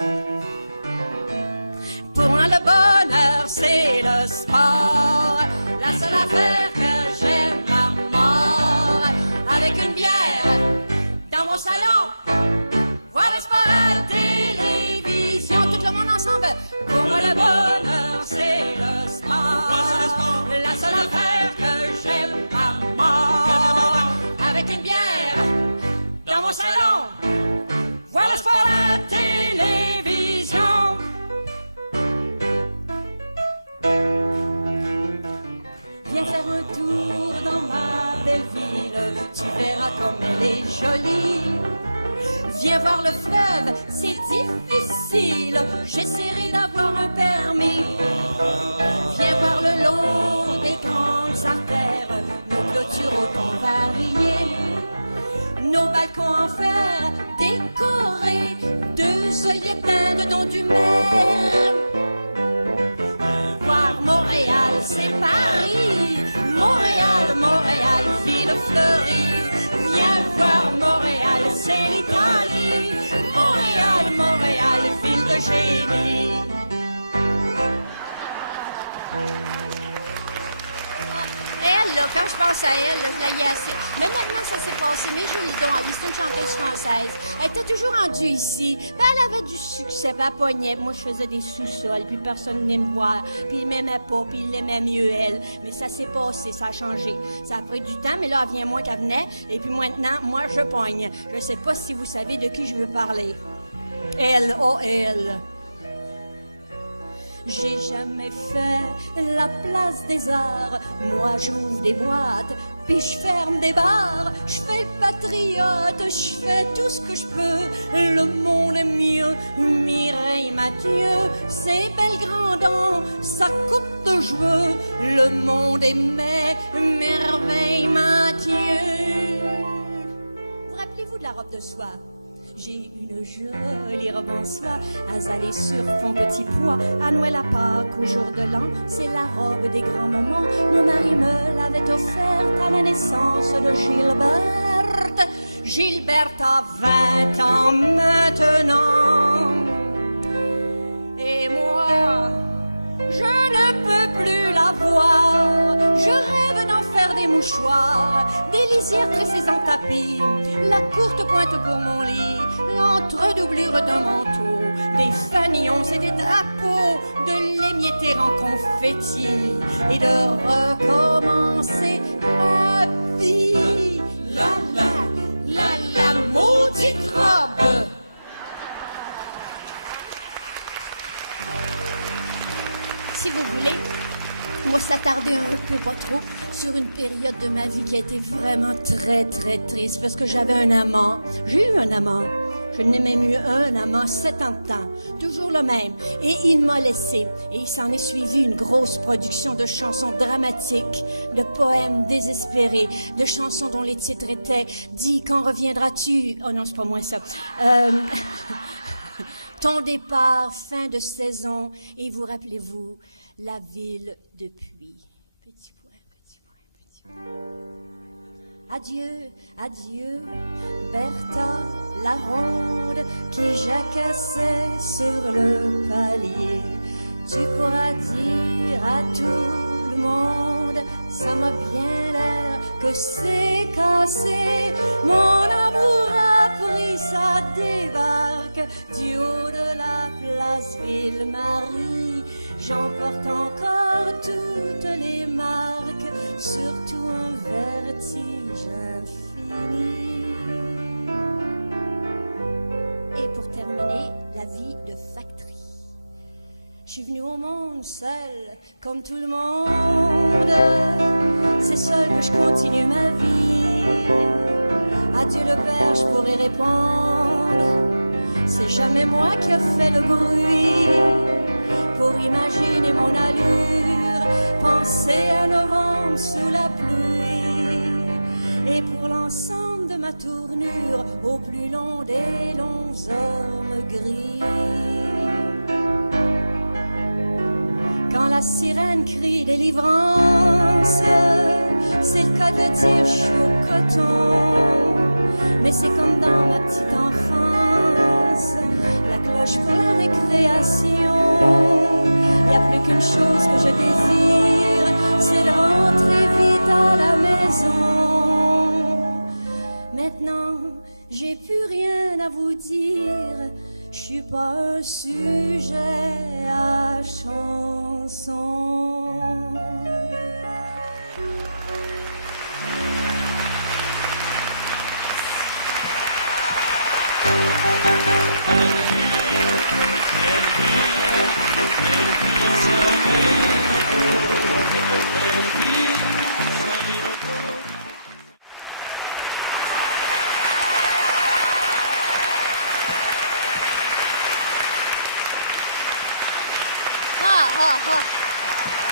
Pour moi, le bonheur, c'est le sport. La seule affaire que j'aime à mort. Avec une bière dans mon salon, voir le sport à la télévision. Tout le monde ensemble. Pour moi, le bonheur, c'est le sport. La seule affaire que j'aime à mort. Avec une bière dans mon salon, voir le sport à la télévision. Viens faire un tour dans ma belle ville, tu verras comme elle est jolie. Viens voir le fleuve, c'est difficile, j'essaierai d'avoir un permis. Viens voir le long des grandes artères, nos clôtures au ton varié, nos balcons en fer décorés, deux œillets teints de don du mer. Voir Montréal, c'est Paris. Montréal, Montréal, ville fleurie. Viens voir Montréal, c'est l'Italie. Montréal, Montréal, ville de génie. Elle, là, quand je pense à elle, là, je la y ai assez. Mais maintenant, ça s'est passé. Mais Julie Don, c'est une chanteuse française. Elle était toujours rendue ici. Puis elle avait du succès, puis elle pognait. Moi, je faisais des sous-sols, puis personne venait me voir. Puis il m'aimait pas, puis il l'aimait mieux, elle. Mais ça s'est passé, ça a changé. Ça a pris du temps, mais là, elle vient moins qu'elle venait. Et puis maintenant, moi, je pogne. Je sais pas si vous savez de qui je veux parler. Elle, oh, elle. J'ai jamais fait la place des arts. Moi, j'ouvre des boîtes, puis je ferme des bars. Je fais le patriote, je fais tout ce que je peux. Le monde est mieux, Mireille Mathieu. Ses belles grandons, sa coupe de cheveux. Le monde aimait Merveille Mathieu. Vous rappelez-vous de la robe de soie? J'ai une jolie robe en soie, azalée sur fond petit pois. À Noël, à Pâques, au jour de l'an, c'est la robe des grands moments. Mon mari me l'avait offerte à la naissance de Gilberte. Gilberte a 20 ans maintenant. Et moi, je ne peux plus la voir. Je rêve d'en faire des mouchoirs, des lisières tressées en tapis, la courte pointe pour mon lit, l'entredoublure d'un manteau, des fanillons et des drapeaux, de l'émietter en confetti et de recommencer ma vie. La maudite robe. Si vous voulez, moi s'attarder un peu, pas trop, sur une période de ma vie qui a été vraiment très très triste parce que j'avais un amant. J'ai eu un amant. Je n'ai même eu un amant 7 ans de temps, toujours le même. Et il m'a laissé. Et il s'en est suivi une grosse production de chansons dramatiques, de poèmes désespérés, de chansons dont les titres étaient « Dis, quand reviendras-tu » Oh non, c'est pas moins ça. Ton départ, fin de saison, et vous rappelez-vous, la ville depuis. Petit point, petit point, petit point. Adieu, adieu, Bertha, la ronde qui jacassait sur le palier. Tu pourras dire à tout le monde, ça m'a bien l'air que c'est cassé. Mon amour a pris sa débarque du haut de la place Ville-Marie. J'emporte encore toutes les marques, surtout un vertige infini. Et pour terminer, la vie de factory. Je suis venue au monde seule, comme tout le monde. C'est seul que je continue ma vie. Adieu le père, je pourrais répondre. C'est jamais moi qui a fait le bruit. Pour imaginer mon allure, penser à novembre sous la pluie. Et pour l'ensemble de ma tournure, au plus long des longs ormes gris. Quand la sirène crie délivrance, c'est le cas de dire je suis au coton. Mais c'est comme dans ma petite enfance, la cloche pour la récréation. Il n'y a plus qu'une chose que je désire, c'est de rentrer vite à la maison. Maintenant, j'ai plus rien à vous dire, je suis pas un sujet à chanson.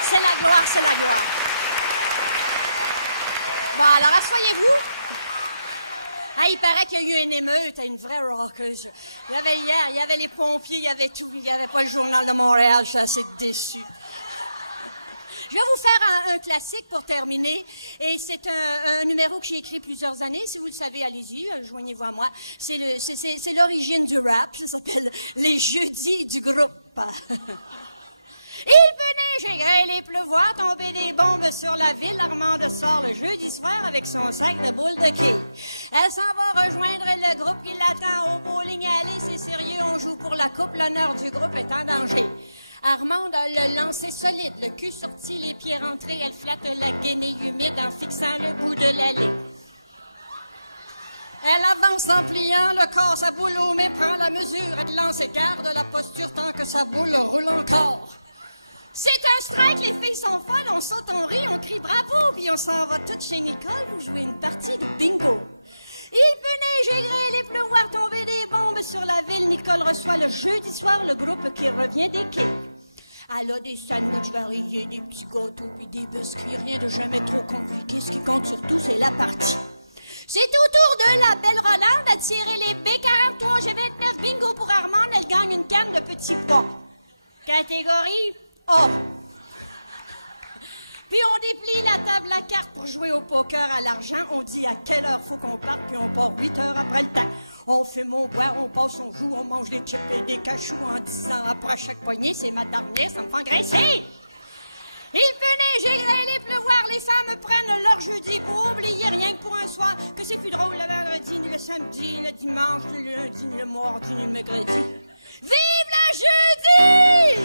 C'est la gloire, c'est la gloire. Bon, alors, asseyez-vous. Ah, il paraît qu'il y a eu une émeute, une vraie rockeuse. Il y avait hier, il y avait les pompiers, il y avait tout. Il n'y avait pas le Journal de Montréal, je suis assez déçue. Je vais vous faire un classique pour terminer. Et c'est un numéro que j'ai écrit plusieurs années. Si vous le savez, allez-y, joignez-vous à moi. C'est l'origine du rap. Ça s'appelle « Les jeudis du groupe ». Il venait gégrer, il pleuvoir, tomber des bombes sur la ville. Armande sort le jeudi soir avec son sac de boules de quilles. Elle s'en va rejoindre le groupe qui l'attend au bowling alley. C'est sérieux, on joue pour la coupe, l'honneur du groupe est en danger. Armande a le lancer solide, le cul sorti, les pieds rentrés. Elle flatte la guenille humide en fixant le bout de l'allée. Elle avance en pliant le corps, sa boule au mais prend la mesure. Elle lance et garde la posture tant que sa boule roule encore. C'est un strike, les filles sont folles, on saute, on rit, on crie bravo, puis on s'en va toutes chez Nicole pour jouer une partie de bingo. Il venait gégrer, les pleuvoir, tomber des bombes sur la ville. Nicole reçoit le jeudi soir le groupe qui revient des quais. Elle a des sandwichs variés, des petits gâteaux puis des biscuits, rien de jamais trop compliqué. Ce qui compte surtout, c'est la partie. C'est au tour de la belle Rolande à tirer les B43 G29 bingo pour Armande. Elle gagne une canne de petits pois. Catégorie A. Puis on déplie la table à cartes pour jouer au poker à l'argent. On dit à quelle heure faut qu'on parte, puis on part 8 heures après le temps. On fume, on boit, on passe, on joue, on mange des chips et des cachous en disant après chaque poignée, c'est ma dernière, ça me fait engraisser. Il peut neiger, grêler, pleuvoir, les femmes prennent leur jeudi pour oublier rien que pour un soir, que c'est plus drôle le vendredi, ni le samedi, ni le dimanche, ni le lundi, ni le mardi, ni le mercredi. Vive le jeudi!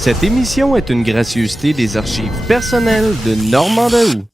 Cette émission est une gracieuseté des archives personnelles de Normand Daoust.